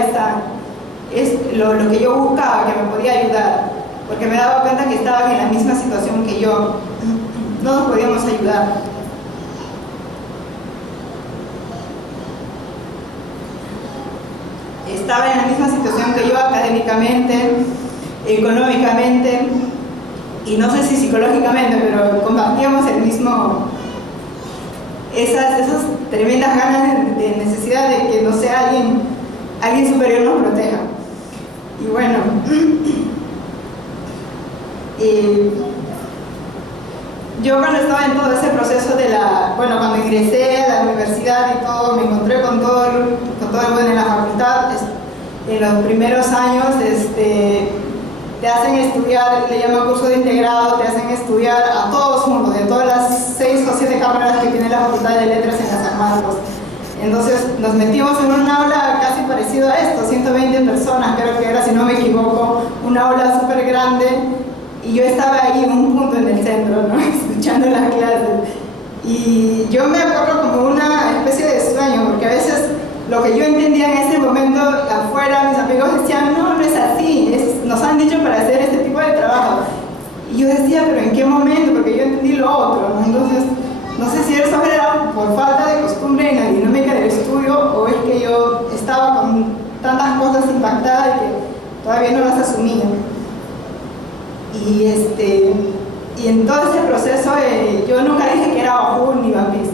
lo que yo buscaba, que me podía ayudar, porque me daba cuenta que estaban en la misma situación que yo, no nos podíamos ayudar. Estaba en la misma situación que yo académicamente, económicamente y no sé si psicológicamente, pero compartíamos el mismo, esas tremendas ganas de necesidad de que, no sé, alguien superior nos proteja. Y bueno, yo cuando estaba en todo ese proceso cuando ingresé a la universidad y todo, me encontré con todo el bueno en la facultad. En los primeros años te hacen estudiar, le llaman curso de integrado, te hacen estudiar a todos juntos, de todas las 6 o 7 carreras que tiene la Facultad de Letras en la San Marcos. Entonces nos metimos en un aula casi parecido a esto, 120 personas creo que era, si no me equivoco, una aula súper grande, y yo estaba ahí en un punto en el centro, ¿no? Escuchando las clases. Y yo me acuerdo como una especie de sueño, porque a veces lo que yo entendía en ese momento afuera, mis amigos decían, no es así, nos han dicho para hacer este tipo de trabajo. Y yo decía, pero ¿en qué momento? Porque yo entendí lo otro, ¿no? Entonces, no sé si eso era por falta de costumbre en la dinámica del estudio o es que yo estaba con tantas cosas impactadas y que todavía no las asumía. Y en todo ese proceso yo nunca dije que era Bajún ni Bambis.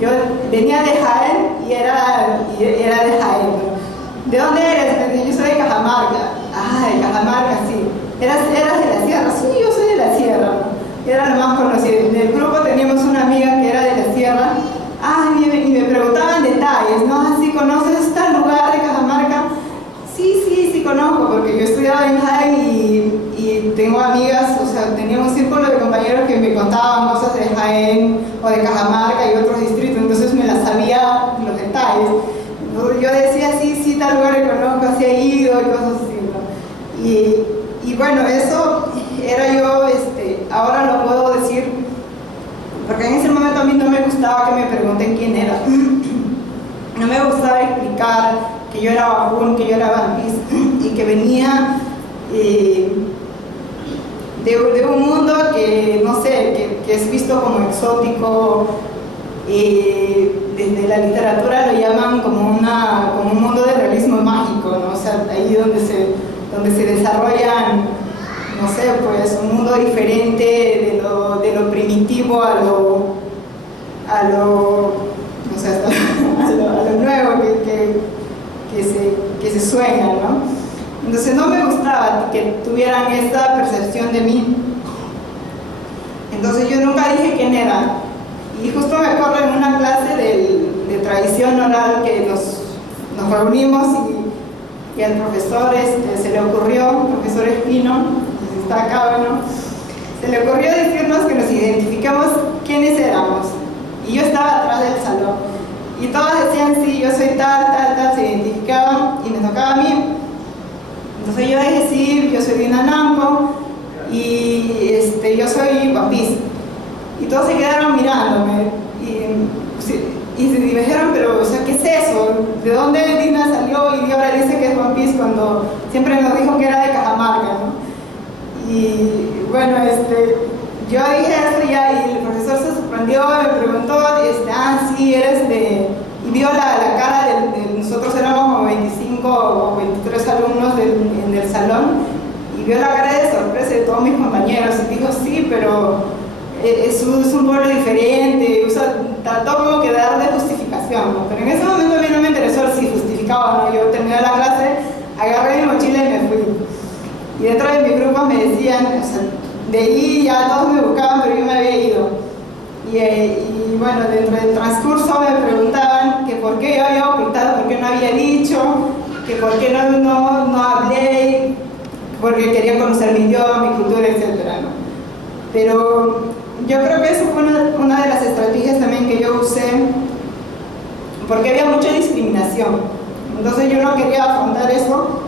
Yo venía de Jaén y era de Jaén. ¿De dónde eres? Yo soy de Cajamarca. Ah, de Cajamarca, sí. ¿Eras de la sierra? Sí, yo soy de la sierra. Era lo más conocido. En el grupo teníamos una amiga que era de la sierra. Ah, y me preguntaban detalles, ¿no? ¿Sí conoces tal lugar de Cajamarca? Sí, conozco, porque yo estudiaba en Jaén y tengo amigas, o sea, tenía un círculo de compañeros que me contaban cosas de Jaén o de Cajamarca y otros distritos, entonces me las sabía los detalles. Yo decía, sí, tal lugar que conozco, así he ido y cosas así, ¿no? Y bueno, eso era yo, ahora lo puedo decir, porque en ese momento a mí no me gustaba que me pregunten quién era. No me gustaba explicar que yo era Bajún, que yo era Bambis y que venía de un mundo que, no sé, que es visto como exótico. Desde la literatura lo llaman como un mundo de realismo mágico, ¿no? O sea, ahí donde se desarrollan, no sé, pues un mundo diferente de lo primitivo a lo no sé, a lo nuevo que se sueña, ¿no? Entonces no me gustaba que tuvieran esta percepción de mí. Entonces yo nunca dije quién era. Y justo me acuerdo en una clase de tradición oral que nos reunimos y al profesor se le ocurrió, el profesor Espino, que está acá, ¿no? Se le ocurrió decirnos que nos identificamos quiénes éramos. Y yo estaba atrás del salón. Y todos decían, sí, yo soy tal, se identificaban y me tocaba a mí. Entonces yo dije, sí, yo soy de Inanamco y yo soy Bambis. Y todos se quedaron mirándome y me dijeron, pero, o sea, ¿qué es eso? ¿De dónde Dina salió y ahora dice que es Bambis cuando siempre nos dijo que era de Cajamarca, ¿no? Y bueno, yo dije esto ya y el profesor se sorprendió, me preguntó, sí, eres de... Y vio la cara de nosotros éramos como 25 o 23 alumnos en el salón, y vio la cara de sorpresa de todos mis compañeros y dijo, sí, pero es un pueblo diferente, trató como que de darle justificación, ¿no? Pero en ese momento a mí no me interesó si justificaba o no. Yo terminé la clase, agarré mi mochila y me fui. Y dentro de mi grupo me decían, o sea, de ahí ya todos me buscaban, pero yo me había ido. Y bueno, dentro del transcurso me preguntaban que por qué yo había ocultado, por qué no había dicho, que por qué no hablé, porque quería conocer mi idioma, mi cultura, etc., ¿no? Pero yo creo que eso fue una de las estrategias también que yo usé, porque había mucha discriminación. Entonces yo no quería afrontar eso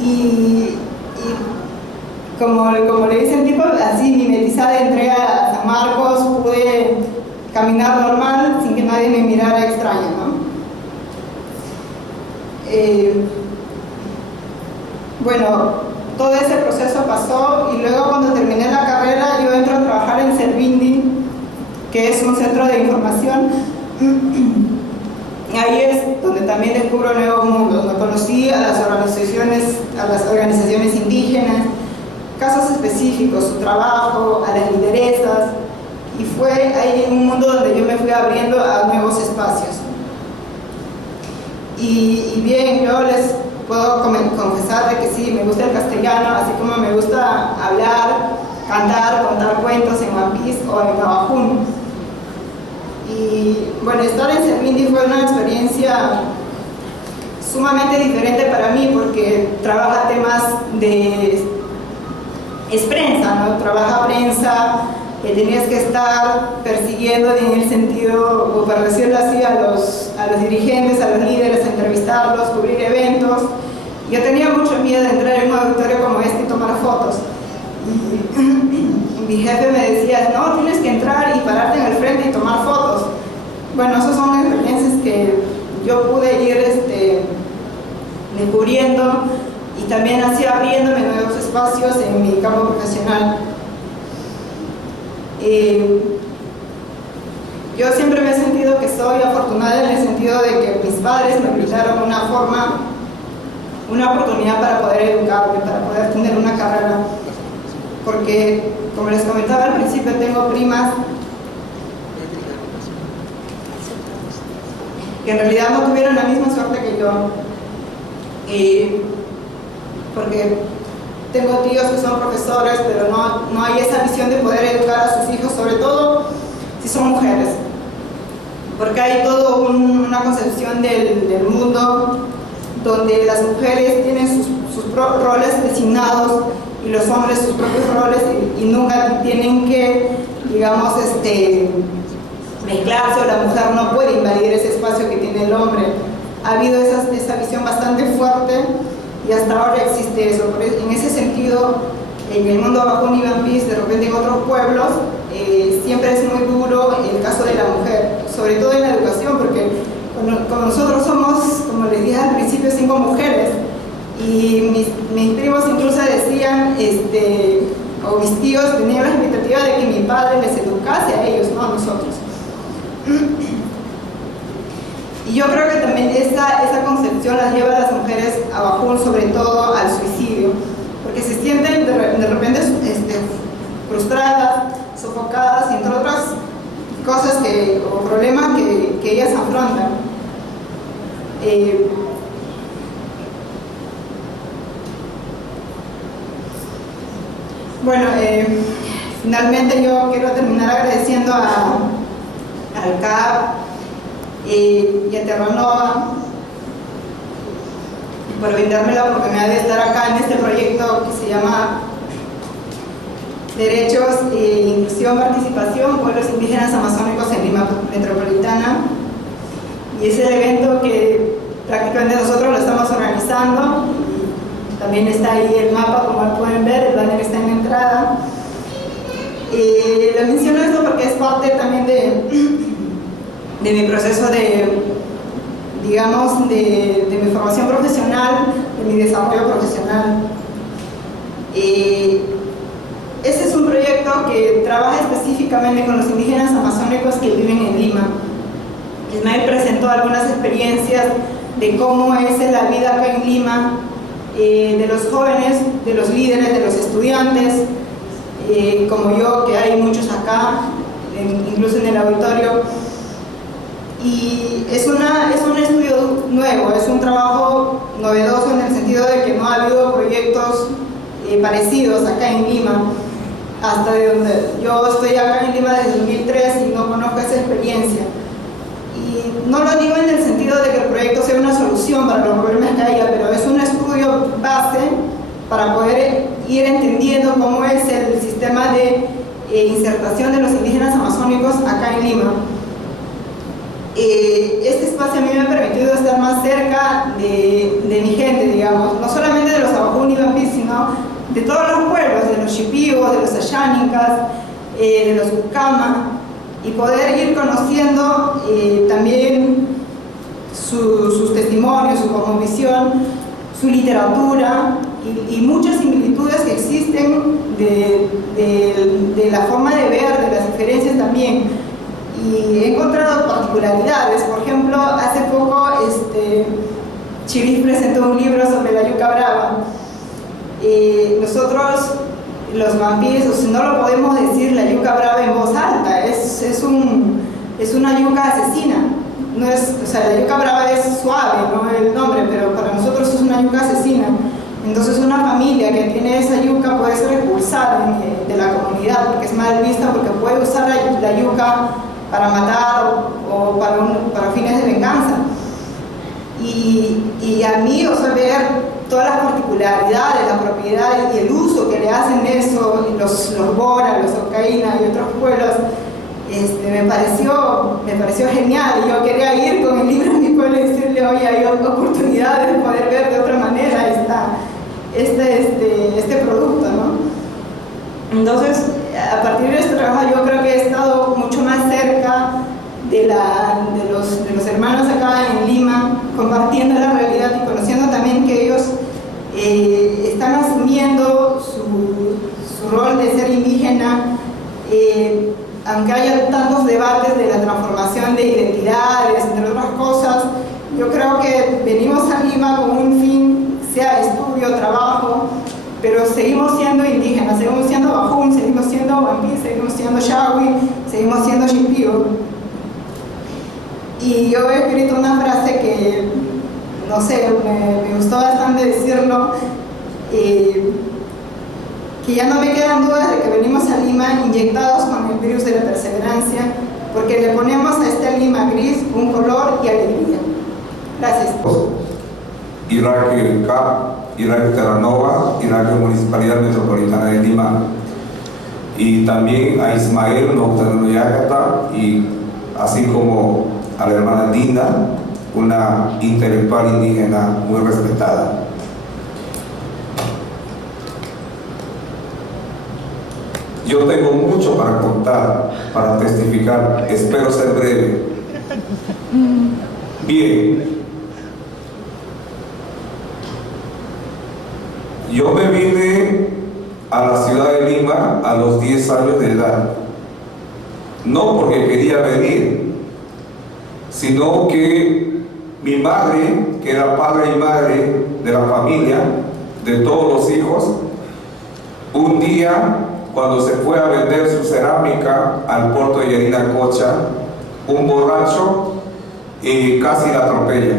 y como le dicen, tipo así mimetizada, entré a San Marcos, pude caminar normal sin que nadie me mirara extraño, ¿no? Bueno, todo ese proceso pasó y luego cuando terminé la carrera yo entro a trabajar en Servindi, que es un centro de información. Ahí es donde también descubro nuevos mundos. Me conocí a las organizaciones indígenas, casos específicos, su trabajo, a las lideresas, y fue ahí un mundo donde yo me fui abriendo a nuevos espacios. Y bien, yo les puedo confesar de que sí, me gusta el castellano, así como me gusta hablar, cantar, contar cuentos en Mapis o en Navajún. Y bueno, estar en Servindi fue una experiencia sumamente diferente para mí porque trabaja temas es prensa, ¿no? Trabaja prensa, que tenías que estar persiguiendo en el sentido, o para decirlo así, a los dirigentes, a los líderes, a entrevistarlos, cubrir eventos. Yo tenía mucho miedo de entrar en un auditorio como este y tomar fotos. Y mi jefe me decía, no, tienes que entrar y pararte en el frente y tomar fotos. Bueno, esas son experiencias que yo pude ir descubriendo y también así abriéndome nuevos espacios en mi campo profesional. Yo siempre me he sentido que soy afortunada en el sentido de que mis padres me brindaron una oportunidad para poder educarme, para poder tener una carrera, porque como les comentaba al principio, tengo primas que en realidad no tuvieron la misma suerte que yo, porque tengo tíos que son profesores, pero no hay esa visión de poder educar a sus hijos, sobre todo si son mujeres, porque hay toda una concepción del mundo donde las mujeres tienen sus roles designados y los hombres sus propios roles y nunca tienen que, digamos, mezclarse, o la mujer no puede invadir ese espacio que tiene el hombre. Ha habido esa visión bastante fuerte y hasta ahora existe eso. En ese sentido, en el mundo Navajún y Mapis, de repente en otros pueblos, siempre es muy duro el caso de la mujer, sobre todo en la educación, porque como nosotros somos, como les dije al principio, 5 mujeres, y mis primos incluso decían, o mis tíos tenían la expectativa de que mi padre les educase a ellos, no a nosotros. Y yo creo que también esa concepción las lleva a las mujeres a Navajún, sobre todo al suicidio, porque se sienten de repente frustradas, sofocadas, y entre otras cosas o problemas que ellas afrontan. Bueno, finalmente yo quiero terminar agradeciendo al CAP y a Terranova por brindarme la oportunidad de estar acá en este proyecto que se llama Derechos, Inclusión, Participación, Pueblos Indígenas Amazónicos en Lima Metropolitana. Y es el evento que prácticamente nosotros lo estamos organizando. También está ahí el mapa, como pueden ver, el banner está en la entrada. Lo menciono esto porque es parte también de mi proceso digamos, de mi formación profesional, de mi desarrollo profesional. Este es un proyecto que trabaja específicamente con los indígenas amazónicos que viven en Lima. Ismael presentó algunas experiencias de cómo es la vida acá en Lima, de los jóvenes, de los líderes, de los estudiantes, como yo, que hay muchos acá, incluso en el auditorio. Y es un estudio nuevo, es un trabajo novedoso en el sentido de que no ha habido proyectos parecidos acá en Lima. hasta de donde yo estoy acá en Lima desde 2003 y no conozco esa experiencia. Y no lo digo en el sentido de que el proyecto sea una solución para los problemas que haya, pero es un estudio base para poder ir entendiendo cómo es el sistema de insertación de los indígenas amazónicos acá en Lima. Este espacio a mí me ha permitido estar más cerca de mi gente, digamos, no solamente de los Abajún y Bambí, sino de todos los pueblos, de los Shipibo, de los Ayánicas, de los Bucama, y poder ir conociendo también sus testimonios, su cosmovisión, su literatura y muchas similitudes que existen de la forma de ver, de las diferencias también. Y he encontrado particularidades. Por ejemplo, hace poco Chiris presentó un libro sobre la yuca brava. Nosotros, los bambíes, no lo podemos decir la yuca brava en voz alta, es una yuca asesina. No es, o sea, la yuca brava es suave, ¿no?, el nombre, pero para nosotros es una yuca asesina. Entonces una familia que tiene esa yuca puede ser expulsada de la comunidad porque es mal vista, porque puede usar la yuca para matar o para fines de venganza. Y a mí, o sea, ver todas las particularidades, la propiedad y el uso que le hacen eso, los Bora, los Ocaína y otros pueblos, me pareció genial. Y yo quería ir con el libro a mi pueblo y decirle, oye, hay oportunidades de poder ver de otra manera este producto, ¿no? Entonces, a partir de este trabajo yo creo que he estado mucho más cerca de los hermanos acá en Lima, compartiendo la realidad y conociendo también que ellos están asumiendo su rol de ser indígena, aunque haya tantos debates de la transformación de identidades, entre otras cosas. Yo creo que venimos a Lima con un fin, sea estudio, trabajo, pero seguimos siendo indígenas, seguimos siendo Bajún, seguimos siendo Bambí, seguimos siendo Shawi, seguimos siendo Shipibo. Y yo he escrito una frase que, no sé, me gustó bastante decirlo, que ya no me quedan dudas de que venimos a Lima inyectados con el virus de la perseverancia, porque le ponemos a esta Lima gris un color y alegría. Gracias. Irak CAP, Irak Terranova, Irak Municipalidad Metropolitana de Lima, y también a Ismael Nocturno Yagata, y así como a la hermana Dina, una intelectual indígena muy respetada. Yo tengo mucho para contar, para testificar, espero ser breve. Bien. Yo me vine a la ciudad de Lima a los 10 años de edad. No porque quería venir, sino que mi madre, que era padre y madre de la familia, de todos los hijos, un día, cuando se fue a vender su cerámica al puerto de Yarinacocha, un borracho casi la atropella.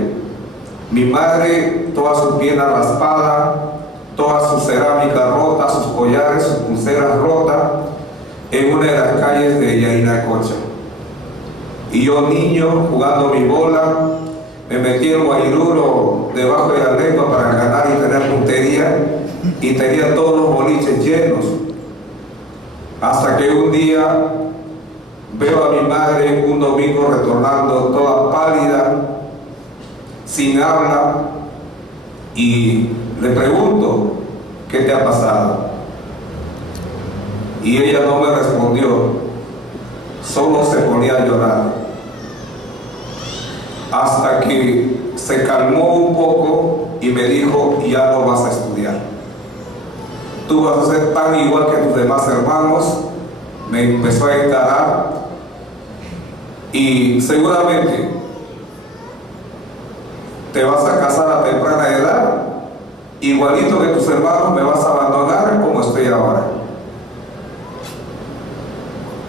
Mi madre, toda su pierna raspada, toda su cerámica rota, sus collares, sus pulseras rotas, en una de las calles de Yarinacocha. Y yo, niño, jugando mi bola, me metí el guairuro debajo de la lengua para ganar y tener puntería, y tenía todos los boliches llenos. Hasta que un día veo a mi madre un domingo retornando toda pálida, sin habla, y le pregunto, ¿qué te ha pasado? Y ella no me respondió, solo se ponía a llorar. Hasta que se calmó un poco y me dijo, ya no vas a estudiar. Tú vas a ser tan igual que tus demás hermanos. Me empezó a encarar y seguramente te vas a casar a temprana edad, igualito que tus hermanos, me vas a abandonar como estoy ahora.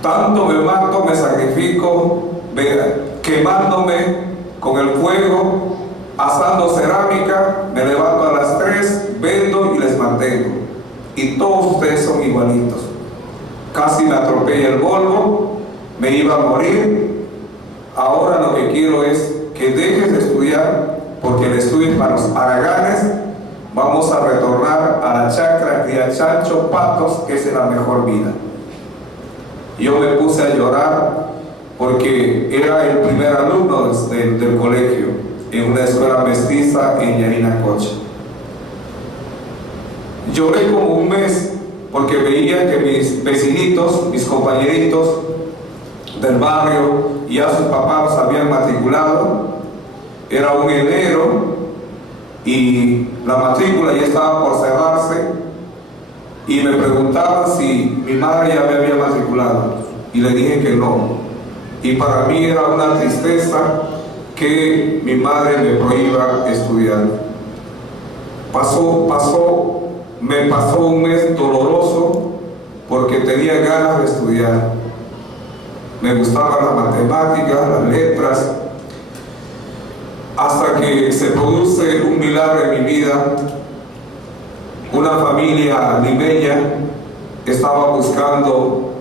Tanto me mato, me sacrifico, quemándome con el fuego, asando cerámica, me levanto a las 3, vendo y les mantengo. Y todos ustedes son igualitos. casi me atropella el Volvo, me iba a morir. Ahora lo que quiero es que dejes de estudiar, porque el estudio es para los haraganes. Vamos a retornar a la chacra, criar chancho, patos, que es la mejor vida. Yo me puse a llorar porque era el primer alumno del colegio en una escuela mestiza en Yarinacocha. Lloré como un mes porque veía que mis vecinitos, mis compañeritos del barrio, ya sus papás los habían matriculado. Era un enero y la matrícula ya estaba por cerrarse, y me preguntaban si mi madre ya me había matriculado, y le dije que no. Y para mí era una tristeza que mi madre me prohíba estudiar. Me pasó un mes doloroso porque tenía ganas de estudiar. Me gustaban las matemáticas, las letras, hasta que se produce un milagro en mi vida. Una familia limeña estaba buscando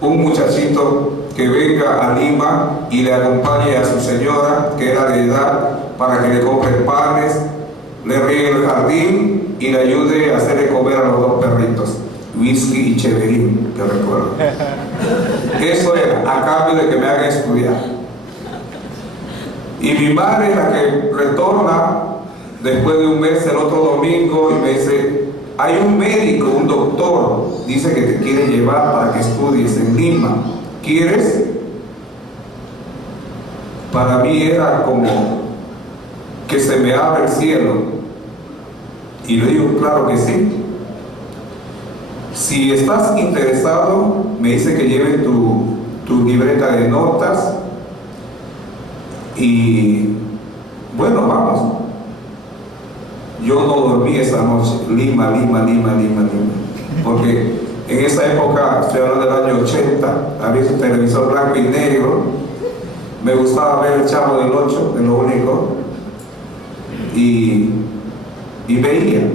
un muchachito que venga a Lima y le acompañe a su señora, que era de edad, para que le compre panes, le riegue el jardín y le ayude a hacerle comer a los dos perritos, Whisky y Cheverín, que recuerdo. Eso era a cambio de que me haga estudiar. Y mi madre es la que retorna después de un mes, el otro domingo, y me dice: hay un médico, un doctor, dice que te quiere llevar para que estudies en Lima. ¿Quieres? Para mí era como que se me abre el cielo. Y le digo: claro que sí. Si estás interesado, me dice que lleve tu libreta de notas. Y bueno, vamos. Yo no dormí esa noche. Lima, porque en esa época, estoy hablando del año 80, había un televisor blanco y negro. Me gustaba ver el Chavo del 8, de lo único, y veía.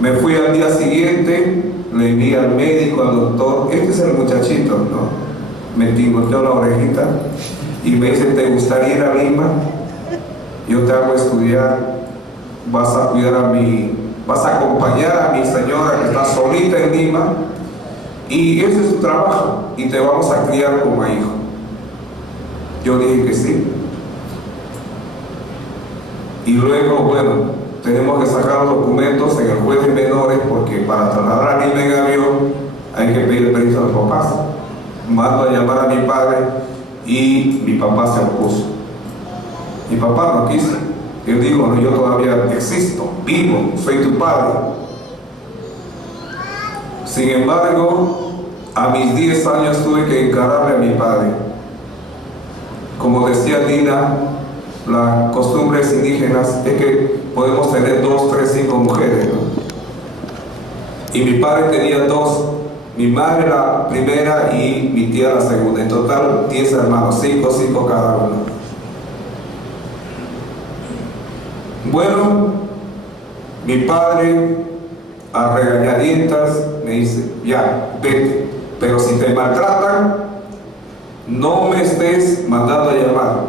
Me fui al día siguiente, le vi al médico, al doctor: este es el muchachito, ¿no? Me tingoteó la orejita y me dice: ¿te gustaría ir a Lima? Yo te hago estudiar, vas a acompañar a mi señora que está solita en Lima, y ese es su trabajo, y te vamos a criar como hijo. Yo dije que sí. Y luego, bueno, tenemos que sacar los documentos en el juez de menores, porque para trasladar a Lima en avión hay que pedir permiso a los papás. Mando a llamar a mi padre y mi papá se opuso. Mi papá no quiso. Él dijo: no, yo todavía existo, vivo, soy tu padre. Sin embargo, a mis 10 años tuve que encararle a mi padre. Como decía Dina, las costumbres indígenas es que podemos tener 2, 3, 5 mujeres, ¿no? Y mi padre tenía 2, mi madre la primera y mi tía la segunda. En total 10 hermanos, 5 cada uno. Bueno, mi padre a regañadientas me dice: ya, vete, pero si te maltratan, no me estés mandando a llamar.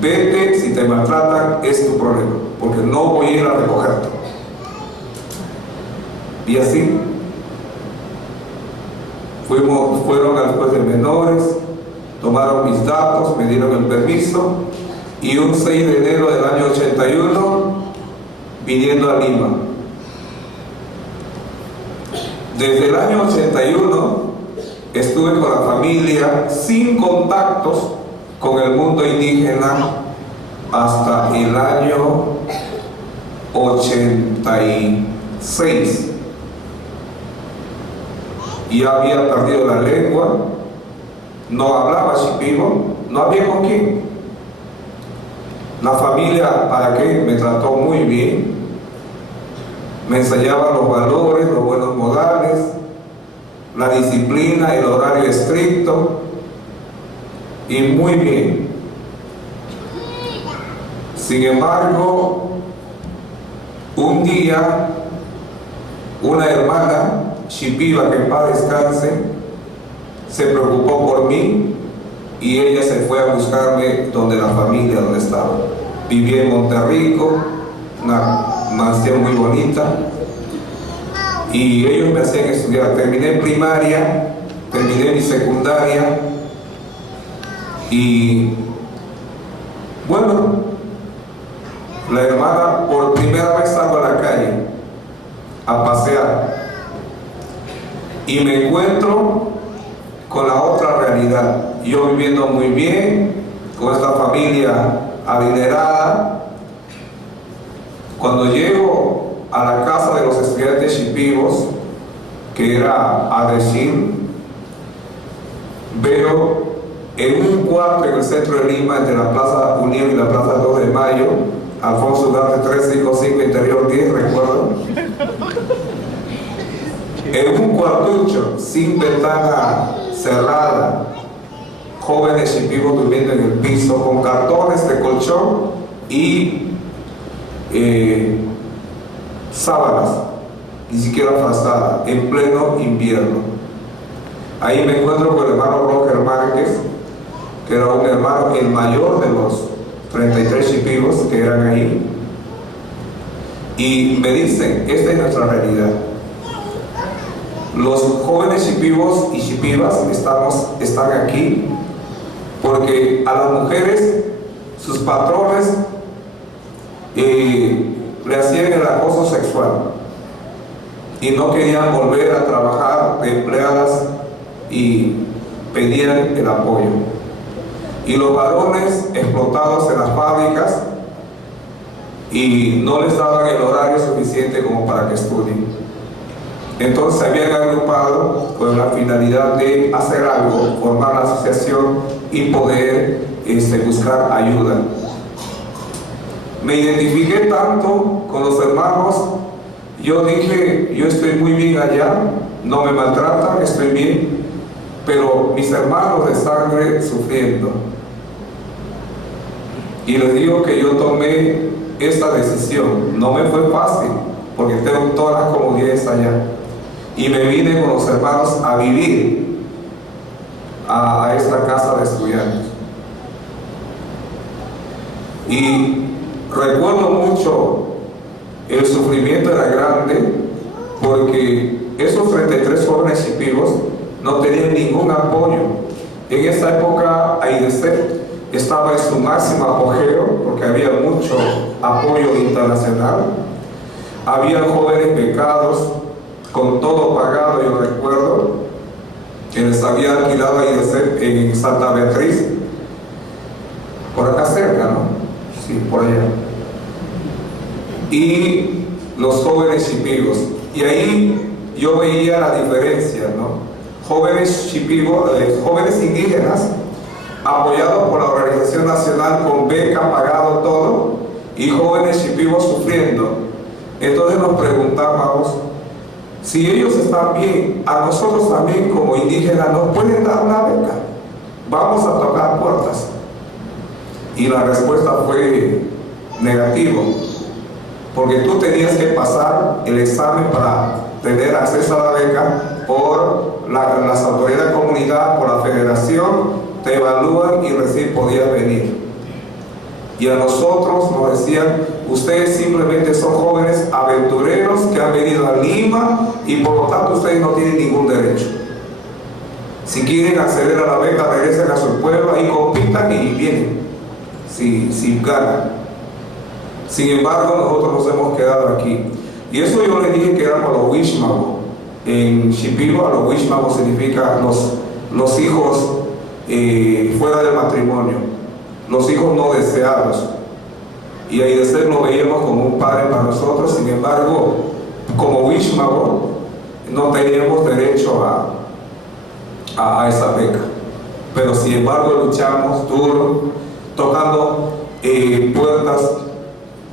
Vete, si te maltratan es tu problema, porque no voy a ir a recogerte. Y así fueron al juez de menores, tomaron mis datos, me dieron el permiso, y un 6 de enero del año 81 viniendo a Lima. Desde el año 81 estuve con la familia sin contactos con el mundo indígena hasta el año 86. Ya había perdido la lengua, no hablaba shipibo, no había con quién. La familia, ¿para qué? Me trató muy bien, me enseñaba los valores, los buenos modales, la disciplina, el horario estricto, y muy bien. Sin embargo, un día una hermana Shipiba, que en paz descanse, se preocupó por mí y ella se fue a buscarme donde la familia, donde estaba. Vivía en Monterrico, una mansión muy bonita, y ellos me hacían estudiar. Terminé primaria, terminé mi secundaria, y bueno, la hermana por primera vez salgo a la calle a pasear y me encuentro con la otra realidad. Yo viviendo muy bien con esta familia adinerada. Cuando llego a la casa de los estudiantes shipibos, que era Adeshim, veo en un cuarto en el centro de Lima, entre la Plaza Unión y la Plaza 2 de Mayo, Alfonso Ugarte 355, interior 10, recuerdo, en un cuartucho sin ventana cerrada, jóvenes shipibos durmiendo en el piso con cartones de colchón y sábanas, ni siquiera frazada, en pleno invierno. Ahí me encuentro con el hermano Roger Márquez, que era un hermano, el mayor de los 33 shipibos que eran ahí, y me dicen: esta es nuestra realidad. Los jóvenes shipibos y shipibas están aquí porque a las mujeres, sus patrones, le hacían el acoso sexual y no querían volver a trabajar de empleadas y pedían el apoyo. Y los varones explotados en las fábricas y no les daban el horario suficiente como para que estudien. Entonces se habían agrupado con la finalidad de hacer algo, formar la asociación y poder buscar ayuda. Me identifiqué tanto con los hermanos. Yo dije: yo estoy muy bien allá, no me maltratan, estoy bien, pero mis hermanos de sangre sufriendo. Y les digo que yo tomé esta decisión. No me fue fácil, porque tengo todas las comodidades allá, y me vine con los hermanos a vivir a esta casa de estudiantes. Y recuerdo mucho, el sufrimiento era grande, porque esos 33 jóvenes shipibos no tenían ningún apoyo. En esa época AIDESEP estaba en su máximo apogeo, porque había mucho apoyo internacional. Había jóvenes becados con todo pagado. Yo recuerdo que les había alquilado AIDESEP en Santa Beatriz, por acá cerca, ¿no? Sí, por allá. Y los jóvenes shipibos, y ahí yo veía la diferencia, ¿no? Jóvenes shipibos, jóvenes indígenas, apoyados por la Organización Nacional con beca, pagado todo, y jóvenes shipibos sufriendo. Entonces nos preguntábamos: si ellos están bien, a nosotros también como indígenas nos pueden dar una beca, vamos a tocar puertas. Y la respuesta fue negativa, porque tú tenías que pasar el examen para tener acceso a la beca por las autoridades de la comunidad, por la federación, te evalúan y recién podías venir. Y a nosotros nos decían: ustedes simplemente son jóvenes aventureros que han venido a Lima y por lo tanto ustedes no tienen ningún derecho. Si quieren acceder a la beca, regresen a su pueblo, ahí compitan y vienen, si ganan. Sin embargo, nosotros nos hemos quedado aquí. Y eso yo les dije que éramos los Wishmago. En Shipibo, los Wishmago significa los hijos fuera del matrimonio, los hijos no deseados. Y AIDESEP lo veíamos como un padre para nosotros. Sin embargo, como Wishmago, no teníamos derecho a esa beca. Pero sin embargo, luchamos duro, tocando puertas.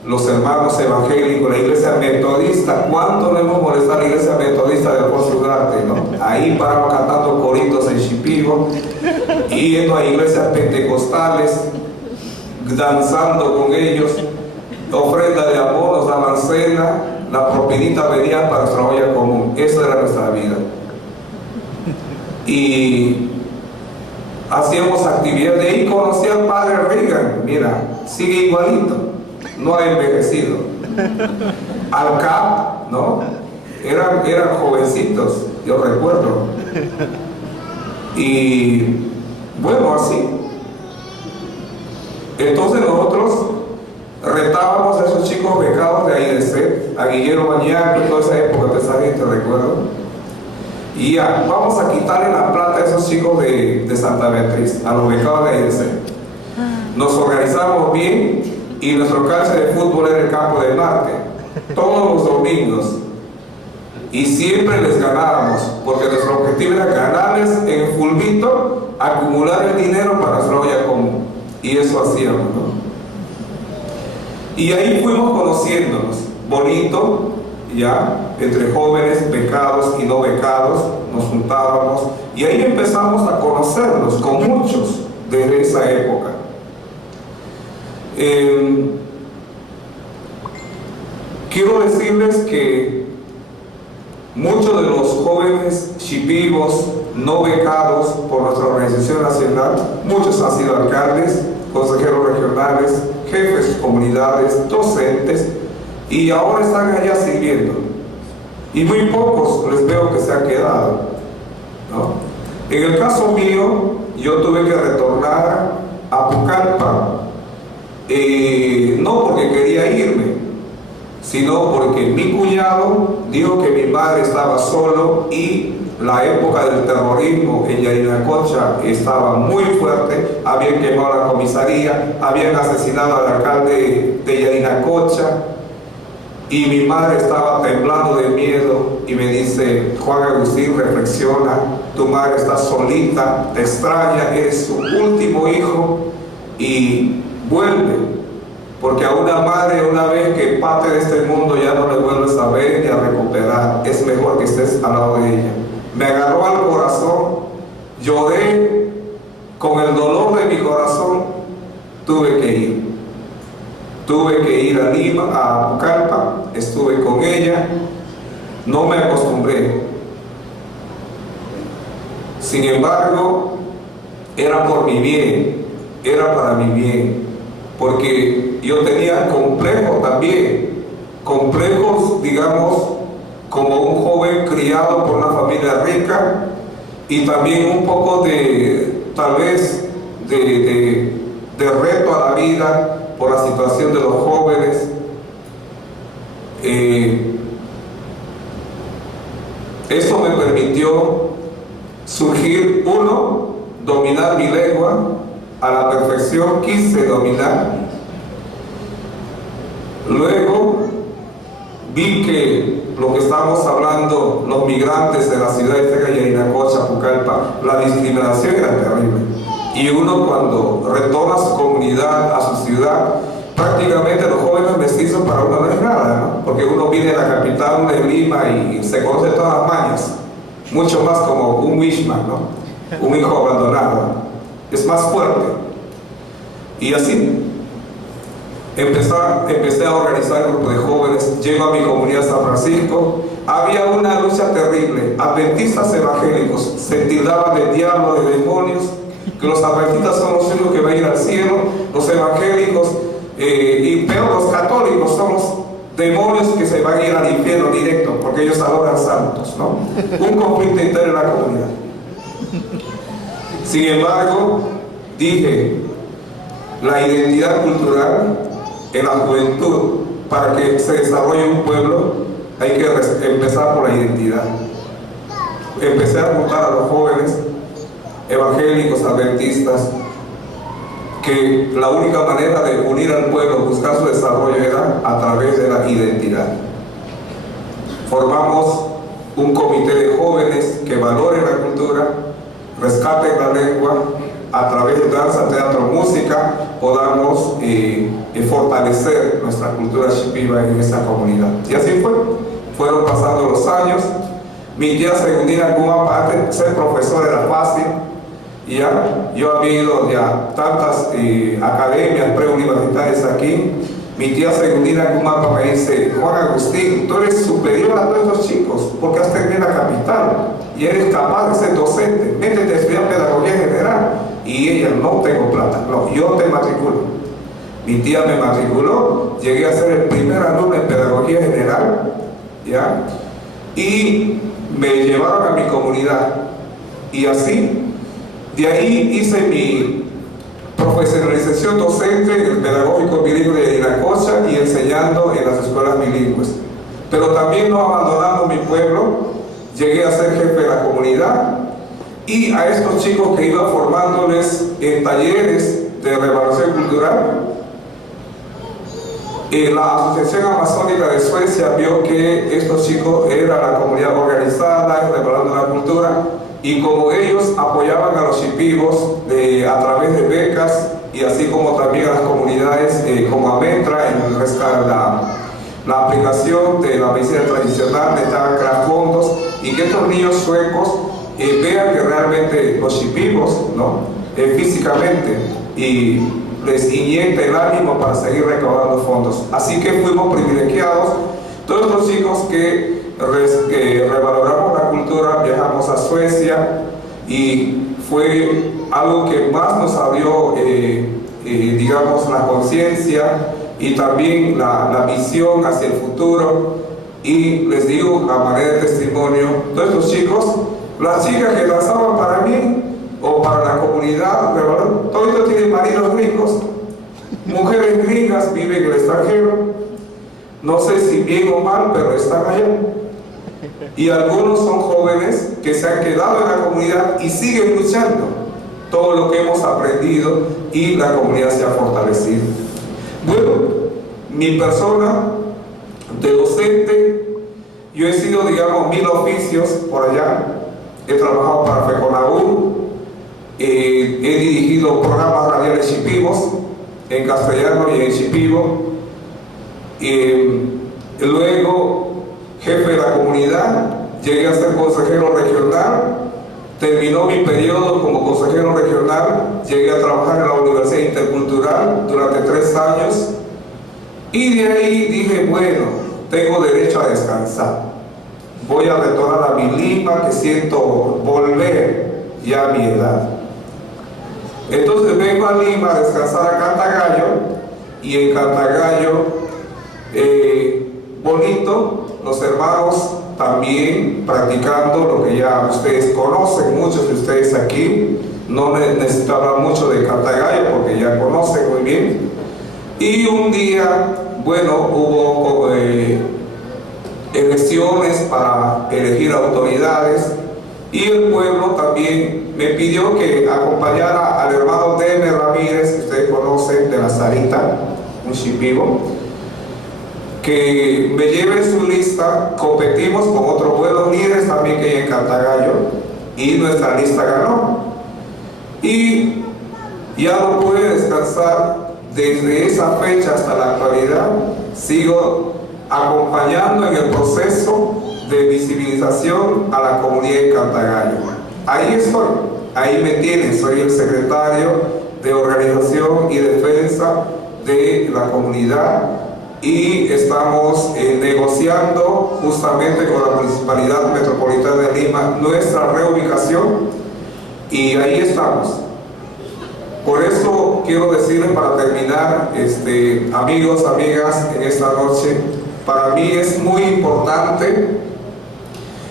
Los hermanos evangélicos, la iglesia metodista, ¿cuánto le hemos molestado a la iglesia metodista de Alfonso Ugarte, no? Ahí paramos cantando coritos en Shipibo, yendo a iglesias pentecostales, danzando con ellos, ofrenda de amor, nos daban cena, la propinita venía para nuestra olla común. Esa era nuestra vida. Y hacíamos actividades. De ahí conocí al padre Reagan. Mira, sigue igualito, no ha envejecido. Al CAP, ¿no? Eran jovencitos, yo recuerdo. Y bueno, así. Entonces nosotros retábamos a esos chicos becados de AIDC, a Guillermo Bañaco, toda esa época de esa gente, recuerdo. Y ya, vamos a quitarle la plata a esos chicos de Santa Beatriz, a los becados de AIDC. Nos organizamos bien y nuestro cancha de fútbol era el campo de Marte, todos los domingos. Y siempre les ganábamos, porque nuestro objetivo era ganarles en el fulbito, acumular el dinero para nuestra olla común. Y eso hacíamos, ¿no? Y ahí fuimos conociéndonos, bonito, ya, entre jóvenes, becados y no becados, nos juntábamos. Y ahí empezamos a conocernos con muchos desde esa época. Quiero decirles que muchos de los jóvenes shipibos no becados por nuestra organización nacional, muchos han sido alcaldes, consejeros regionales, jefes de comunidades, docentes, y ahora están allá sirviendo. Y muy pocos les veo que se han quedado, ¿no? En el caso mío, yo tuve que retornar a Pucallpa, no porque quería irme, sino porque mi cuñado dijo que mi madre estaba solo y la época del terrorismo en Yarinacocha estaba muy fuerte. Habían quemado la comisaría, habían asesinado al alcalde de Yarinacocha y mi madre estaba temblando de miedo y me dice: Juan Agustín, reflexiona, tu madre está solita, te extraña, eres su último hijo y vuelve. Porque a una madre, una vez que parte de este mundo, ya no le vuelves a ver ni a recuperar. Es mejor que estés al lado de ella. Me agarró al corazón, lloré con el dolor de mi corazón, tuve que ir. Tuve que ir a Lima, a Pucallpa, estuve con ella, no me acostumbré. Sin embargo, era por mi bien, era para mi bien. Porque yo tenía complejos también, complejos, digamos, como un joven criado por una familia rica y también un poco de, tal vez, de reto a la vida por la situación de los jóvenes. Eso me permitió surgir, uno, dominar mi lengua a la perfección, quise dominar. Luego vi que lo que estamos hablando, los migrantes de la ciudad de Yarinacocha, Pucallpa, la discriminación era terrible. Y uno cuando retorna a su comunidad, a su ciudad, prácticamente los jóvenes mestizos para uno no es nada, ¿no? Porque uno viene a la capital de Lima y se conoce todas las mañas, mucho más como un Wishman, ¿no? Un hijo abandonado. Es más fuerte. Y así empecé a organizar un grupo de jóvenes. Llego a mi comunidad San Francisco. Había una lucha terrible. Adventistas evangélicos se tildaban de diablo, de demonios, que los adventistas son los únicos que van a ir al cielo, los evangélicos y peor, los católicos son los demonios que se van a ir al infierno directo porque ellos adoran santos, ¿no? Un conflicto interno en la comunidad. Sin embargo, dije, la identidad cultural en la juventud, para que se desarrolle un pueblo, hay que empezar por la identidad. Empecé a juntar a los jóvenes evangélicos, adventistas, que la única manera de unir al pueblo, buscar su desarrollo, era a través de la identidad. Formamos un comité de jóvenes que valoren la cultura, rescaten la lengua, a través de danza, teatro, música, podamos fortalecer nuestra cultura shipiba en esa comunidad. Y así fue. Fueron pasando los años. Mi tía Segundina, en alguna parte, ser profesor era fácil. Y ya, yo había ido a tantas academias preuniversitarias aquí. mi tía Segundina Cumapa me dice: Juan Agustín, tú eres superior a todos estos chicos porque has terminado la capital y eres capaz de ser docente, métete a estudiar pedagogía general. Y ella: no tengo plata, no, yo te matriculo. Mi tía me matriculó, llegué a ser el primer alumno en pedagogía general, ¿ya? Y me llevaron a mi comunidad. Y así, de ahí hice mi profesionalización docente en el pedagógico bilingüe de Viracocha y enseñando en las escuelas bilingües. Pero también no abandonando mi pueblo, llegué a ser jefe de la comunidad y a estos chicos que iba formándoles en talleres de revaluación cultural. La Asociación Amazónica de Suecia vio que estos chicos eran la comunidad organizada, revalorando la cultura, y como ellos apoyaban a los shipibos a través de becas y así como también a las comunidades como Ametra en la aplicación de la medicina tradicional, necesitaban crear fondos y que estos niños suecos vean que realmente los shipibos, ¿no? Físicamente, y les inyecta el ánimo para seguir recaudando fondos. Así que fuimos privilegiados, todos los chicos que revaloramos la cultura, viajamos a Suecia y fue algo que más nos abrió, digamos, la conciencia y también la visión hacia el futuro. Y les digo, a manera de testimonio, todos estos chicos, las chicas que danzaban para mí o para la comunidad, todos estos tienen maridos ricos, mujeres gringas, viven en el extranjero, no sé si bien o mal, pero están allá. Y algunos son jóvenes que se han quedado en la comunidad y siguen luchando todo lo que hemos aprendido y la comunidad se ha fortalecido. Bueno, mi persona de docente, yo he sido, digamos, 1000 oficios por allá, he trabajado para FECONAUR, he dirigido programas radiales shipibos en castellano y en shipibo, luego jefe de la comunidad, llegué a ser consejero regional, terminó mi periodo como consejero regional, llegué a trabajar en la Universidad Intercultural durante 3 años y de ahí dije, bueno, tengo derecho a descansar, voy a retornar a mi Lima, que siento volver ya a mi edad. Entonces vengo a Lima a descansar a Cantagallo y en Cantagallo, bonito, los hermanos también practicando lo que ya ustedes conocen, muchos de ustedes aquí, no necesito hablar mucho de Cantagallo porque ya conocen muy bien. Y un día, bueno, hubo elecciones para elegir autoridades y el pueblo también me pidió que acompañara al hermano Deme Ramírez, que ustedes conocen, de la Sarita, un shipibo, que me lleve en su lista. Competimos con otros buenos líderes también que hay en Cantagallo y nuestra lista ganó y ya no pude descansar. Desde esa fecha hasta la actualidad sigo acompañando en el proceso de visibilización a la comunidad de Cantagallo. Ahí estoy, ahí me tienen, soy el secretario de Organización y Defensa de la comunidad y estamos negociando justamente con la Municipalidad Metropolitana de Lima nuestra reubicación y ahí estamos. Por eso quiero decirles para terminar, amigos, amigas, en esta noche, para mí es muy importante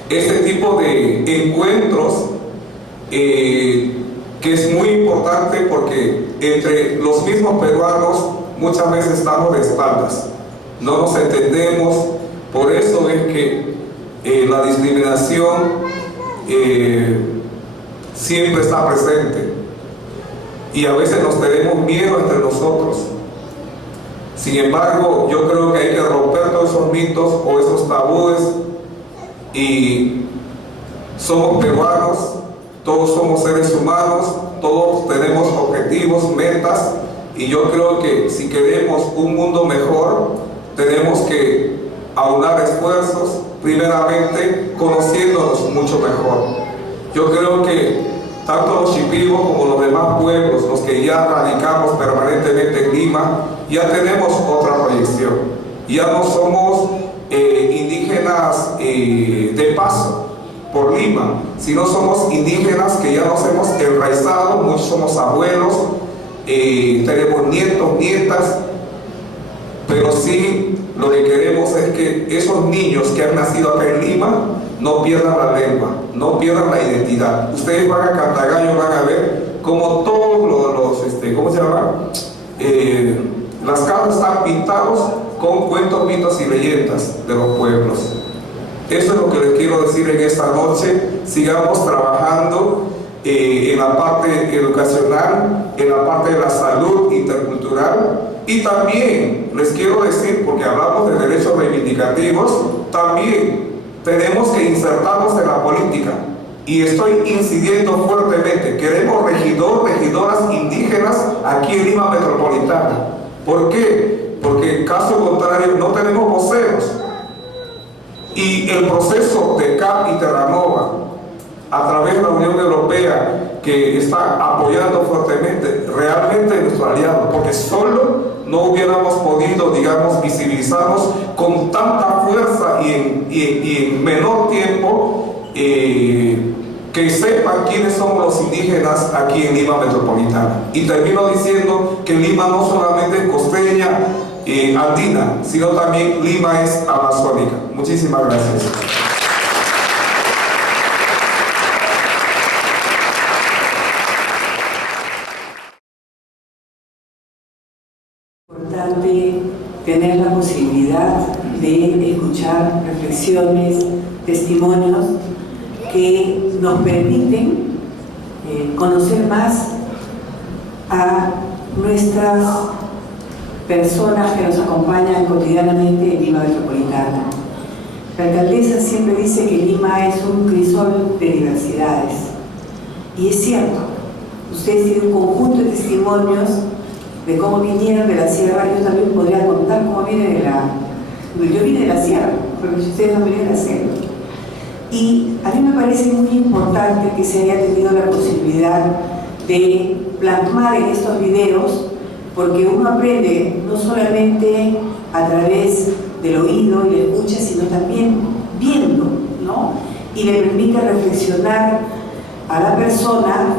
este tipo de encuentros, que es muy importante porque entre los mismos peruanos muchas veces estamos de espaldas, no nos entendemos, por eso es que la discriminación siempre está presente. Y a veces nos tenemos miedo entre nosotros. Sin embargo, yo creo que hay que romper todos esos mitos o esos tabúes y somos peruanos, todos somos seres humanos, todos tenemos objetivos, metas y yo creo que si queremos un mundo mejor tenemos que aunar esfuerzos, primeramente conociéndonos mucho mejor. Yo creo que tanto los chipivos como los demás pueblos, los que ya radicamos permanentemente en Lima, ya tenemos otra proyección. Ya no somos indígenas de paso por Lima, sino somos indígenas que ya nos hemos enraizado, muchos somos abuelos, tenemos nietos, nietas, pero sí lo que queremos es que esos niños que han nacido acá en Lima no pierdan la lengua, no pierdan la identidad. Ustedes van a Cantagallo, van a ver como todos los ¿cómo se llama? Las casas están pintados con cuentos, mitos y leyendas de los pueblos. Eso es lo que les quiero decir en esta noche. Sigamos trabajando en la parte educacional, en la parte de la salud intercultural, y también les quiero decir, porque hablamos de derechos reivindicativos, también tenemos que insertarnos en la política, y estoy incidiendo fuertemente. Queremos regidoras indígenas aquí en Lima Metropolitana. ¿Por qué? Porque en caso contrario no tenemos voceros. Y el proceso de CAP y Terranova, a través de la Unión Europea, que está apoyando fuertemente, realmente es nuestro aliado, porque solo no hubiéramos podido, digamos, visibilizarnos con tanta fuerza y en menor tiempo, que sepan quiénes somos los indígenas aquí en Lima Metropolitana. Y termino diciendo que Lima no solamente es costeña, andina, sino también Lima es amazónica. Muchísimas gracias. Importante tener la posibilidad de escuchar reflexiones, testimonios que nos permiten conocer más a nuestras personas que nos acompañan cotidianamente en Lima Metropolitana. La alcaldesa siempre dice que Lima es un crisol de diversidades, y es cierto. Ustedes tienen un conjunto de testimonios de cómo vinieron de la sierra. Yo también podría contar cómo vine de la... Yo vine de la sierra, pero ustedes no vienen de la sierra. Y a mí me parece muy importante que se haya tenido la posibilidad de plasmar en estos videos, porque uno aprende no solamente a través del oído y la escucha, sino también viendo, ¿no? Y le permite reflexionar a la persona,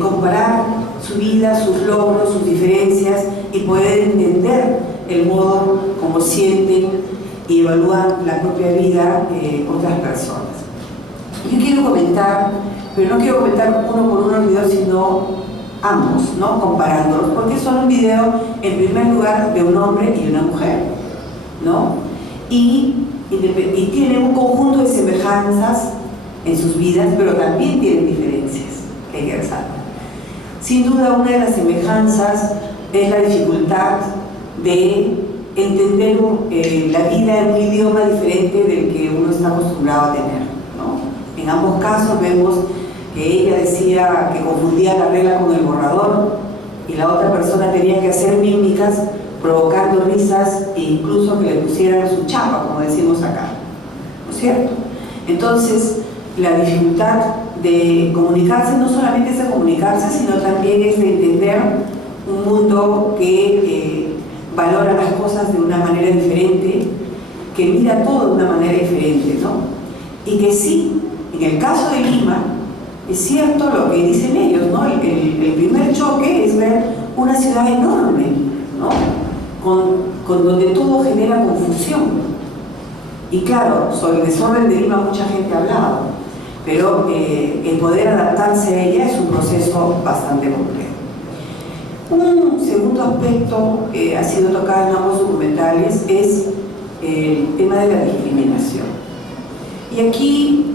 comparar su vida, sus logros, sus diferencias, y poder entender el modo como sienten y evalúan la propia vida otras personas. Yo quiero comentar, pero no quiero comentar uno por uno el video, sino ambos, ¿no? Comparándolos, porque son un video, en primer lugar, de un hombre y una mujer, ¿no? Y tienen un conjunto de semejanzas en sus vidas, pero también tienen diferencias que hay que resaltar. Sin duda, una de las semejanzas es la dificultad de entender la vida en un idioma diferente del que uno está acostumbrado a tener, ¿no? En ambos casos vemos que ella decía que confundía la regla con el borrador, y la otra persona tenía que hacer mímicas provocando risas e incluso que le pusieran su chapa, como decimos acá, ¿no es cierto? Entonces, la dificultad de comunicarse no solamente es de comunicarse, sino también es de entender un mundo que valora las cosas de una manera diferente, que mira todo de una manera diferente, ¿no? Y que sí, en el caso de Lima, es cierto lo que dicen ellos, ¿no? El primer choque es ver una ciudad enorme, ¿no? Con donde todo genera confusión. Y claro, sobre el desorden de Lima mucha gente ha hablado, pero el poder adaptarse a ella es un proceso bastante complejo. Un segundo aspecto que ha sido tocado en ambos documentales es el tema de la discriminación. Y aquí,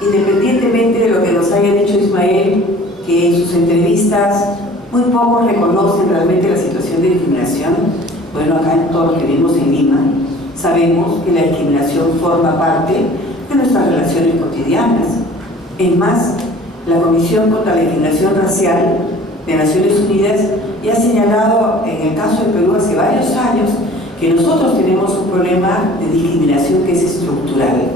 independientemente de lo que nos haya dicho Ismael, que en sus entrevistas muy pocos reconocen realmente la situación de discriminación, bueno, acá en todos los que vivimos en Lima, sabemos que la discriminación forma parte de nuestras relaciones cotidianas. Es más, la Comisión contra la Discriminación Racial de Naciones Unidas ya ha señalado, en el caso de Perú hace varios años, que nosotros tenemos un problema de discriminación que es estructural.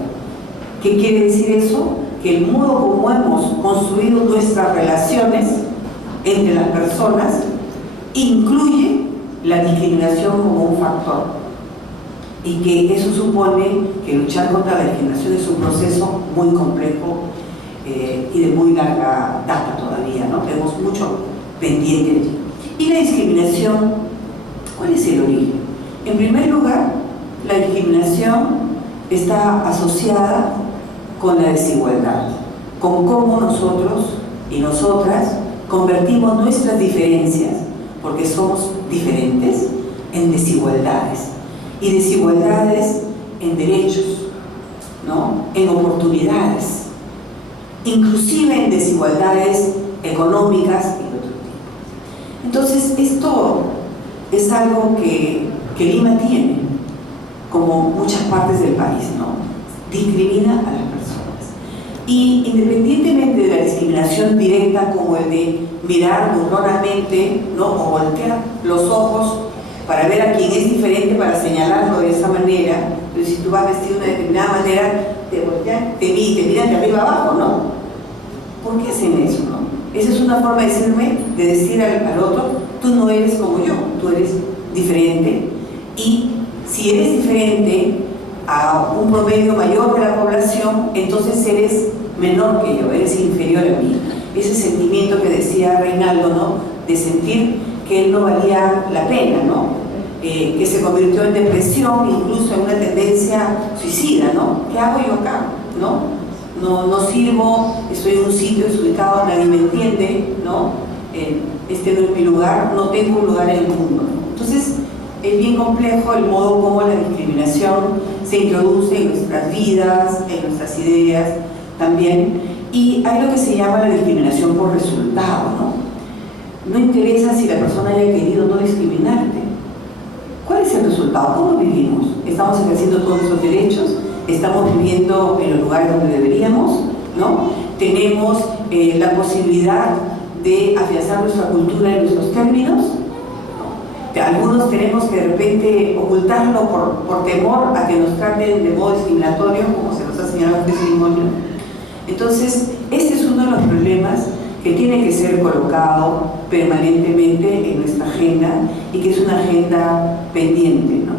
¿Qué quiere decir eso? que el modo como hemos construido nuestras relaciones entre las personas incluye la discriminación como un factor, y que eso supone que luchar contra la discriminación es un proceso muy complejo y de muy larga data todavía, ¿no? Tenemos mucho pendiente allí. Y la discriminación, ¿cuál es el origen? En primer lugar, la discriminación está asociada con la desigualdad, con cómo nosotros y nosotras convertimos nuestras diferencias, porque somos diferentes, en desigualdades, y desigualdades en derechos, ¿no? En oportunidades, inclusive en desigualdades económicas y de otro tipo. Entonces, esto es algo que Lima tiene, como muchas partes del país, ¿no? Discrimina a las personas. Y independientemente de la discriminación directa, como el de mirar burlonamente, ¿no? O voltear los ojos para ver a quien es diferente, para señalarlo de esa manera. Pero si tú vas vestido de una determinada manera, te miran de arriba abajo, ¿no? ¿Por qué hacen eso, no? Esa es una forma de decir al otro, tú no eres como yo, tú eres diferente, y si eres diferente a un promedio mayor de la población, entonces eres menor que yo, eres inferior a mí. Ese sentimiento que decía Reinaldo, ¿no? De sentir que él no valía la pena, ¿no? Que se convirtió en depresión, incluso en una tendencia suicida, ¿no? ¿Qué hago yo acá? No sirvo, estoy en un sitio desubicado, nadie me entiende, ¿no? Este no es mi lugar, no tengo un lugar en el mundo. Entonces, es bien complejo el modo como la discriminación se introduce en nuestras vidas, en nuestras ideas también. Y hay lo que se llama la discriminación por resultado, ¿no? No interesa si la persona haya querido no discriminarte. ¿Cuál es el resultado? ¿Cómo vivimos? ¿Estamos ejerciendo todos esos derechos? ¿Estamos viviendo en los lugares donde deberíamos? ¿No? ¿Tenemos la posibilidad de afianzar nuestra cultura en nuestros términos? Algunos tenemos que de repente ocultarlo por temor a que nos traten de modo discriminatorio, como se nos ha señalado en este testimonio. Entonces, este es uno de los problemas que tiene que ser colocado permanentemente en nuestra agenda, y que es una agenda pendiente, ¿no?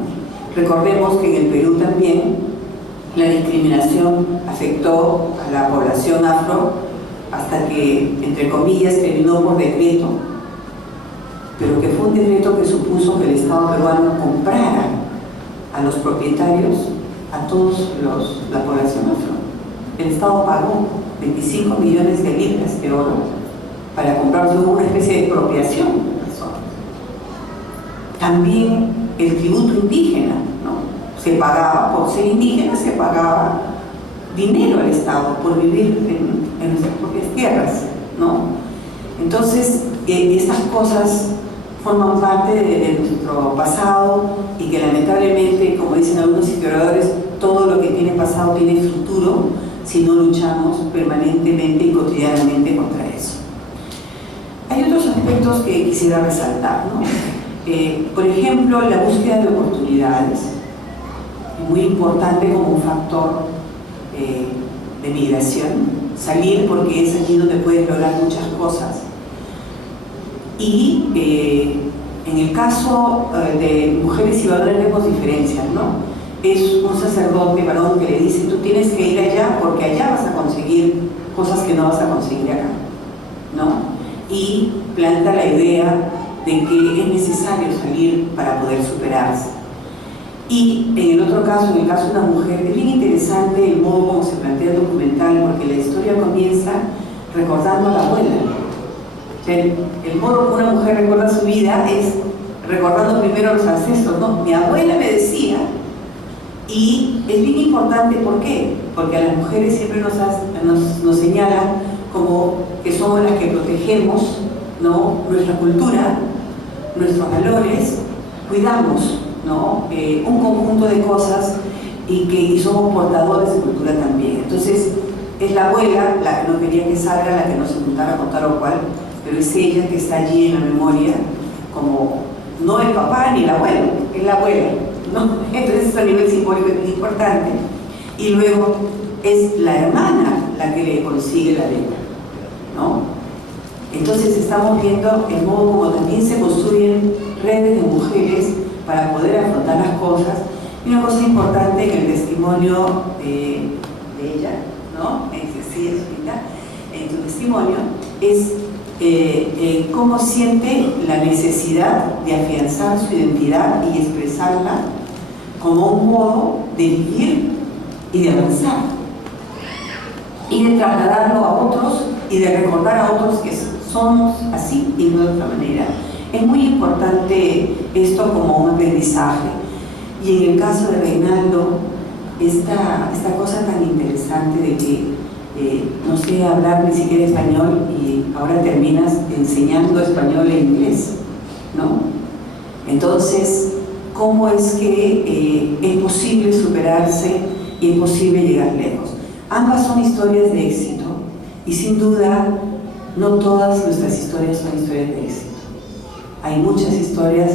Recordemos que en el Perú también la discriminación afectó a la población afro hasta que, entre comillas, terminó por decreto, pero que fue un decreto que supuso que el Estado peruano comprara a los propietarios, a todos la población afro. El Estado pagó 25 millones de libras de oro para comprarse una especie de expropiación de personas. También el tributo indígena, ¿no? Se pagaba, por ser indígena, se pagaba dinero al Estado por vivir en nuestras propias tierras, ¿no? Entonces, estas cosas forman parte de nuestro pasado, y que lamentablemente, como dicen algunos historiadores, todo lo que tiene pasado tiene futuro si no luchamos permanentemente y cotidianamente contra eso. Hay otros aspectos que quisiera resaltar, ¿no? Por ejemplo, la búsqueda de oportunidades es muy importante como un factor de migración. Salir, porque es allí donde puedes lograr muchas cosas. Y en el caso de mujeres y varones vemos diferencias, ¿no? Es un sacerdote varón que le dice, tú tienes que ir allá porque allá vas a conseguir cosas que no vas a conseguir acá, ¿no? Y planta la idea de que es necesario salir para poder superarse. Y en el otro caso, en el caso de una mujer, es bien interesante el modo como se plantea el documental, porque la historia comienza recordando a la abuela. O sea, el modo como una mujer recuerda su vida es recordando primero a los ancestros, ¿no? Mi abuela me decía. Y es bien importante, ¿por qué? Porque a las mujeres siempre nos señalan como que somos las que protegemos, ¿no? Nuestra cultura, nuestros valores, cuidamos, ¿no? Un conjunto de cosas, y somos portadores de cultura también. Entonces, es la abuela la que no quería que salga, la que no se juntara con tal o cual, pero es ella que está allí en la memoria, como no el papá ni el abuelo, es la abuela, ¿no? Entonces, a nivel simbólico es muy importante. Y luego es la hermana la que le consigue la beca, ¿no? Entonces estamos viendo el modo como también se construyen redes de mujeres para poder afrontar las cosas. Y una cosa importante en el testimonio de ella, ¿no? Sí, en tu testimonio, es cómo siente la necesidad de afianzar su identidad y expresarla como un modo de vivir y de avanzar y de trasladarlo a otros y de recordar a otros que somos así y no de otra manera. Es muy importante esto como un aprendizaje. Y en el caso de Reinaldo, esta cosa tan interesante de que no sé hablar ni siquiera español y ahora terminas enseñando español e inglés, ¿no? Entonces, ¿cómo es que es posible superarse y es posible llegar lejos? Ambas son historias de éxito y sin duda no todas nuestras historias son historias de éxito. Hay muchas historias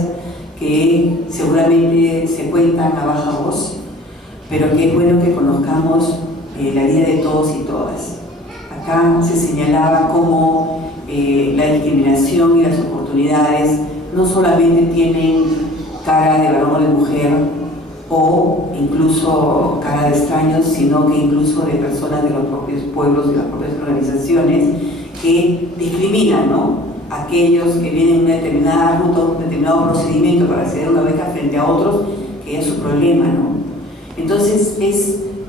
que seguramente se cuentan a baja voz, pero que es bueno que conozcamos la vida de todos y todas. Acá se señalaba cómo la discriminación y las oportunidades no solamente tienen cara de varón o de mujer o incluso cara de extraños, sino que incluso de personas de los propios pueblos y las propias organizaciones que discriminan, ¿no? Aquellos que vienen en una determinada ruta, un determinado procedimiento para acceder a una beca frente a otros, que es su problema, ¿no? Entonces,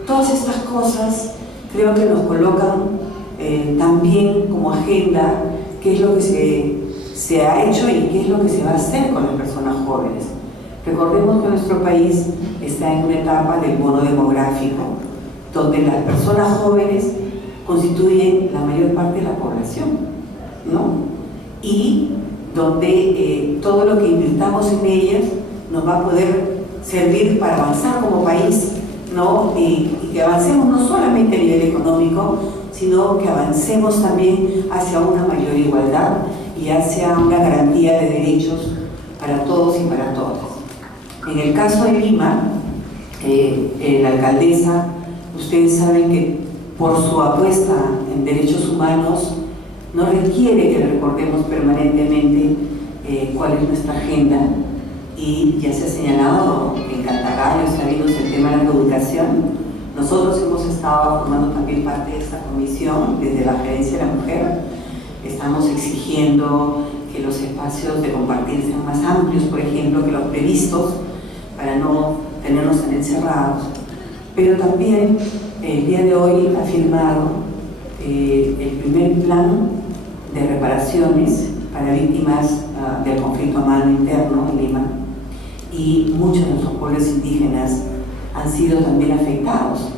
todas estas cosas creo que nos colocan también como agenda qué es lo que se ha hecho y qué es lo que se va a hacer con las personas jóvenes. Recordemos que nuestro país está en una etapa del bono demográfico, donde las personas jóvenes constituyen la mayor parte de la población, ¿no? Y donde todo lo que invirtamos en ellas nos va a poder servir para avanzar como país, ¿no? Y que avancemos no solamente a nivel económico, sino que avancemos también hacia una mayor igualdad y hacia una garantía de derechos para todos y para todas. En el caso de Lima, la alcaldesa, ustedes saben que por su apuesta en derechos humanos no requiere que recordemos permanentemente cuál es nuestra agenda, y ya se ha señalado en Cantagallo, está viendo el tema de la educación. Nosotros hemos estado formando también parte de esta comisión desde la Gerencia de la Mujer. Estamos exigiendo que los espacios de compartir sean más amplios, por ejemplo, que los previstos, para no tenernos tan encerrados. Pero también el día de hoy ha firmado el primer plan de reparaciones para víctimas del conflicto armado interno en Lima, y muchos de nuestros pueblos indígenas han sido también afectados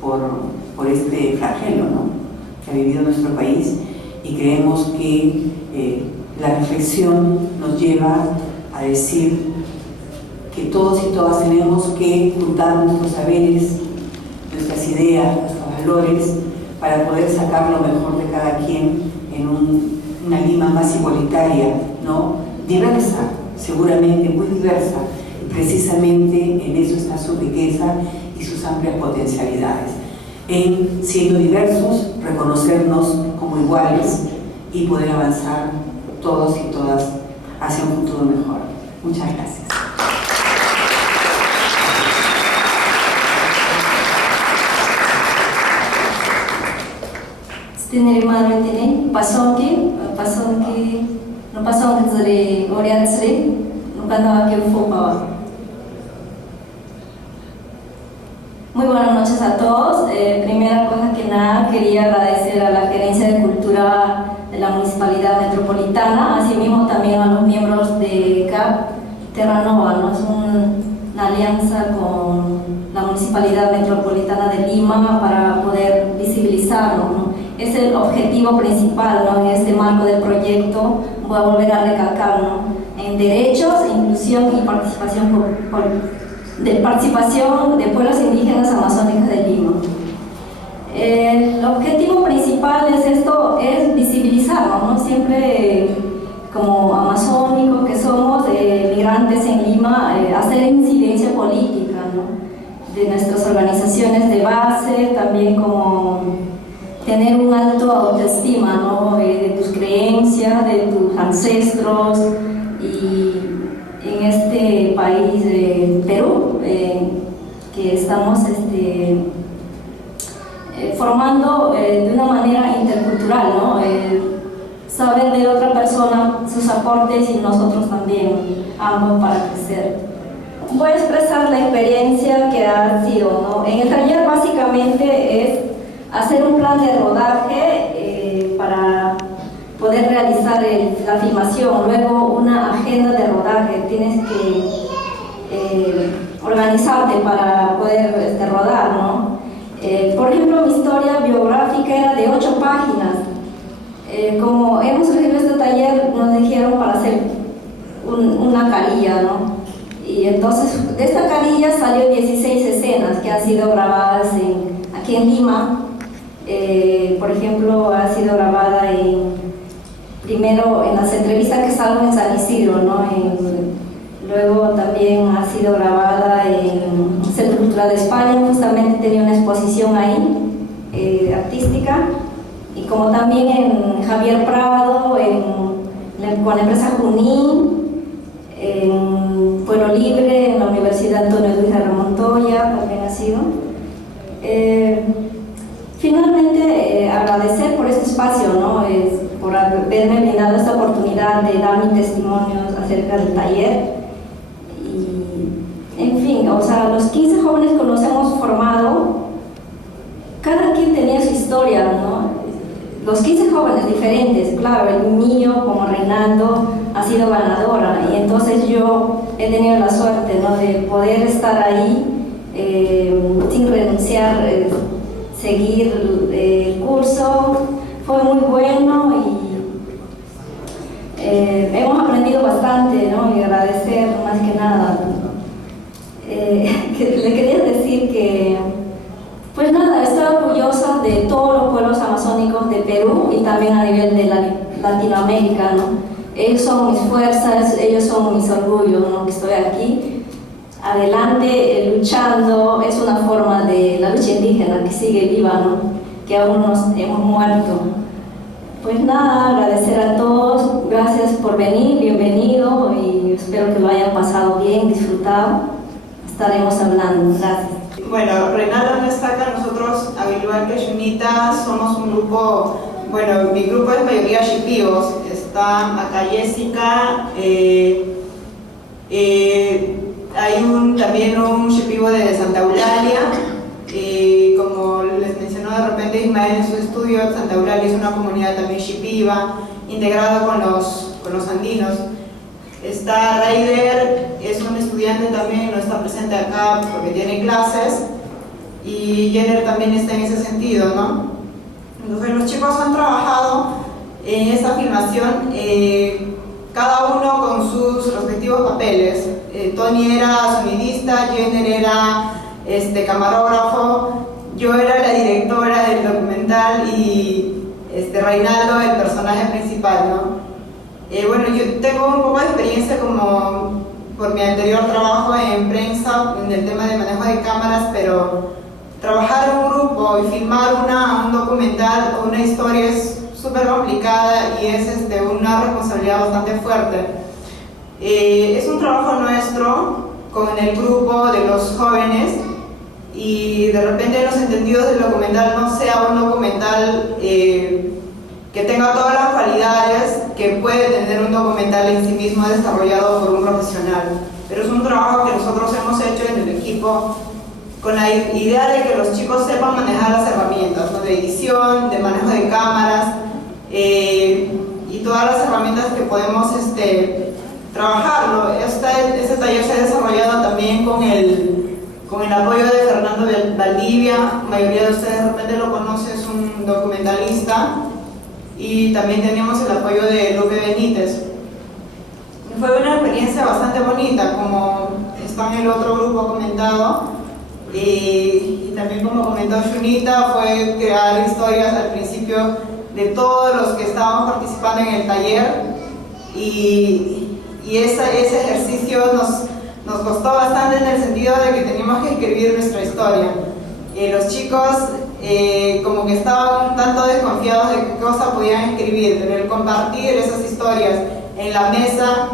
por este flagelo, ¿no?, que ha vivido nuestro país, y creemos que la reflexión nos lleva a decir que todos y todas tenemos que juntar nuestros saberes, nuestras ideas, nuestros valores, para poder sacar lo mejor de cada quien en una Lima más igualitaria, ¿no?, diversa, seguramente muy diversa, y precisamente en eso está su riqueza y sus amplias potencialidades. En, siendo diversos, reconocernos como iguales y poder avanzar todos y todas hacia un futuro mejor. Muchas gracias. Muy buenas noches a todos. Primera cosa que nada, quería agradecer a la Gerencia de Cultura de la Municipalidad Metropolitana, asimismo también a los miembros de CAP Terranova, ¿no? Es una alianza con la Municipalidad Metropolitana de Lima para poder visibilizarlo, ¿no? Es el objetivo principal, ¿no?, en este marco del proyecto. Voy a volver a recalcar, ¿no?, en derechos, inclusión y participación participación de pueblos indígenas amazónicos de Lima. El objetivo principal es visibilizarnos, ¿no? Siempre como amazónicos que somos, migrantes en Lima, hacer incidencia política, ¿no?, de nuestras organizaciones de base, también como tener un alto autoestima, ¿no? De tus creencias, de tus ancestros, y en este país, Perú, que estamos formando de una manera intercultural, ¿no? Saber de otra persona sus aportes y nosotros también, ambos para crecer. Voy a expresar la experiencia que ha sido, ¿no? En el taller básicamente es hacer un plan de rodaje para poder realizar la filmación, luego una agenda de rodaje, tienes que organizarte para poder rodar, ¿no? Por ejemplo, mi historia biográfica era de 8 páginas. Como hemos recibido este taller, nos dijeron para hacer una carilla, ¿no? Y entonces de esta carilla salió 16 escenas que han sido grabadas aquí en Lima. Por ejemplo, ha sido grabada primero en las entrevistas que salgo en San Isidro, ¿no? Luego también ha sido grabada en el Centro Cultural de España, justamente tenía una exposición ahí, artística, y como también en Javier Prado, con la empresa Junín, en Pueblo Libre, en la Universidad Antonio Luis de Montoya también ha sido. Finalmente, agradecer por este espacio, ¿no? Por haberme brindado esta oportunidad de dar mis testimonios acerca del taller. Y, en fin, o sea, los 15 jóvenes que nos hemos formado, cada quien tenía su historia, ¿no? Los 15 jóvenes diferentes, claro, el mío como Reinaldo ha sido ganadora, y entonces yo he tenido la suerte, ¿no? De poder estar ahí sin renunciar, seguir el curso. Fue muy bueno y hemos aprendido bastante, ¿no? Y agradecer más que nada. Le quería decir que, pues nada, estoy orgullosa de todos los pueblos amazónicos de Perú y también a nivel de Latinoamérica, ¿no? Ellos son mis fuerzas, ellos son mis orgullos, ¿no? Que estoy aquí, adelante, luchando. Es una forma de la lucha indígena que sigue viva, ¿no? Que aún nos hemos muerto. Pues nada, agradecer a todos, gracias por venir, bienvenido, y espero que lo hayan pasado bien, disfrutado. Estaremos hablando, gracias. Bueno, Reinaldo no está acá, nosotros, al igual que Junita, somos un grupo, bueno, mi grupo es mayoría shipíos, está acá Jessica, hay también un shipío de Santa Eulalia, como les mencionó de repente Ismael en su estudio, Santa Eulalia es una comunidad también shipiva, integrada con los andinos. Está Raider, es un estudiante también, no está presente acá porque tiene clases, y Jenner también está en ese sentido, ¿no? Entonces los chicos han trabajado en esta filmación, cada uno con sus respectivos papeles. Tony era sonidista, Jenner era camarógrafo, yo era la directora del documental y Reinaldo el personaje principal, ¿no? Bueno, yo tengo un poco de experiencia como por mi anterior trabajo en prensa en el tema de manejo de cámaras, pero trabajar en un grupo y filmar un documental o una historia es súper complicada y es una responsabilidad bastante fuerte. Es un trabajo nuestro con el grupo de los jóvenes, y de repente los entendidos del documental no sea un documental que tenga todas las cualidades que puede tener un documental en sí mismo desarrollado por un profesional. Pero es un trabajo que nosotros hemos hecho en el equipo con la idea de que los chicos sepan manejar las herramientas, ¿no? De edición, de manejo de cámaras y todas las herramientas que podemos trabajarlo. Este taller se ha desarrollado también con el apoyo de Fernando Valdivia. La mayoría de ustedes de repente lo conocen, es un documentalista. Y también teníamos el apoyo de Lupe Benítez. Fue una experiencia bastante bonita, como está en el otro grupo comentado, y también como comentó Junita, fue crear historias al principio de todos los que estábamos participando en el taller, y ese ejercicio nos costó bastante en el sentido de que teníamos que escribir nuestra historia. Los chicos como que estaban tan tanto desconfiados de qué cosa podían escribir, pero el compartir esas historias en la mesa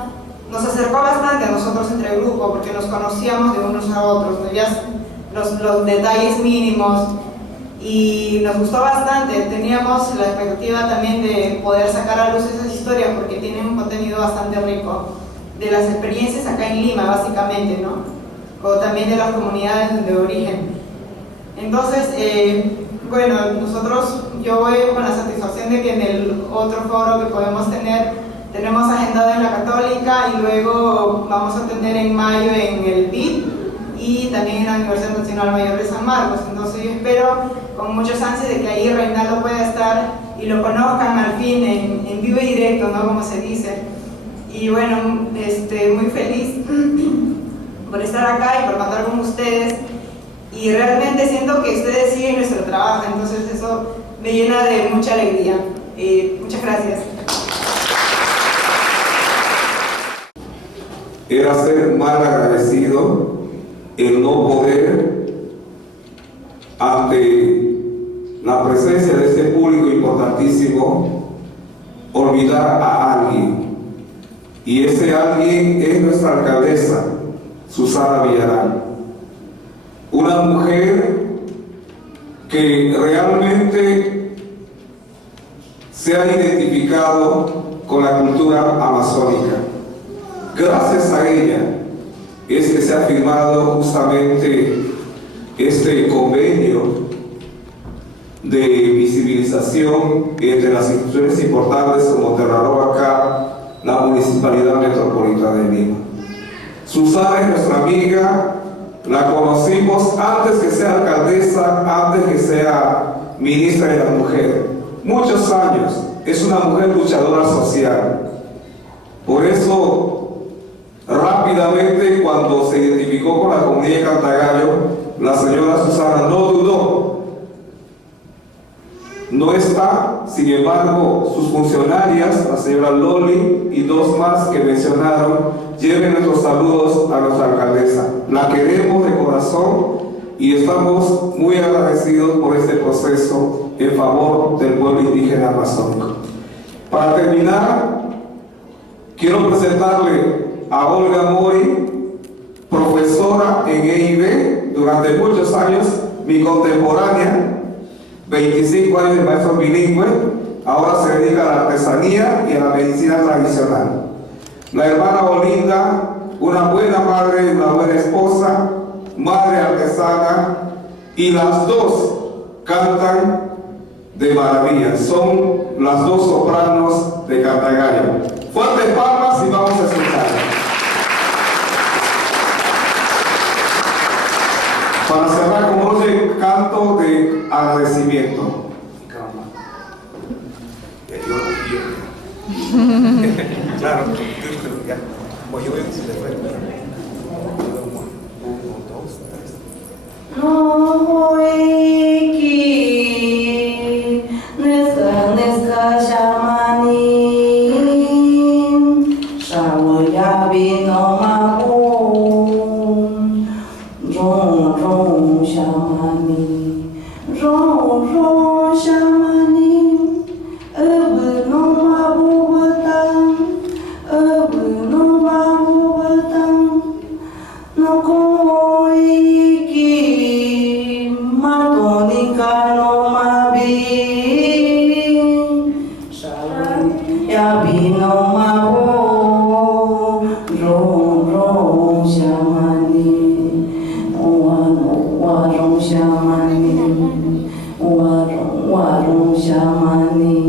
nos acercó bastante a nosotros entre el grupo, porque nos conocíamos de unos a otros, ¿no? Ya los detalles mínimos, y nos gustó bastante. Teníamos la expectativa también de poder sacar a luz esas historias, porque tienen un contenido bastante rico de las experiencias acá en Lima, básicamente, ¿no? O también de las comunidades de origen. Entonces, bueno, yo voy con la satisfacción de que en el otro foro que podemos tener, tenemos agendado en la Católica, y luego vamos a tener en mayo en el BID y también en la Universidad Nacional Mayor de San Marcos. Entonces yo espero con muchas ansias de que ahí Reinaldo pueda estar y lo conozcan al fin en vivo y directo, ¿no? Como se dice. Y bueno, muy feliz por estar acá y por contar con ustedes, y realmente siento que ustedes siguen nuestro trabajo, entonces eso me llena de mucha alegría. Muchas gracias. Era ser mal agradecido el no poder, ante la presencia de este público importantísimo, olvidar a alguien. Y ese alguien es nuestra alcaldesa, Susana Villarán. Una mujer que realmente se ha identificado con la cultura amazónica. Gracias a ella es que se ha firmado justamente este convenio de visibilización entre las instituciones importantes como Terranova, la Municipalidad Metropolitana de Lima. Susana es nuestra amiga, la conocimos antes que sea alcaldesa, antes que sea ministra de la Mujer. Muchos años, es una mujer luchadora social. Por eso, rápidamente, cuando se identificó con la comunidad de Cantagallo, la señora Susana no dudó. No está, sin embargo, sus funcionarias, la señora Loli y dos más que mencionaron, lleven nuestros saludos a nuestra alcaldesa. La queremos de corazón y estamos muy agradecidos por este proceso en favor del pueblo indígena amazónico. Para terminar, quiero presentarle a Olga Mori, profesora en EIB, durante muchos años, mi contemporánea, 25 años de maestro bilingüe, ahora se dedica a la artesanía y a la medicina tradicional. La hermana Olinda, una buena madre, una buena esposa, madre artesana, y las dos cantan de maravilla. Son las dos sopranos de Cantagallo. Fuertes palmas y vamos a escuchar. Para cerrar con un canto de agradecimiento. Claro, ya. Voy a ver si le fue. 1, 2, 3. No iki neska shamani shawaya binoma rong rong shamani rong rong shamani abunoma bubatan abunoma bubatan no Shamani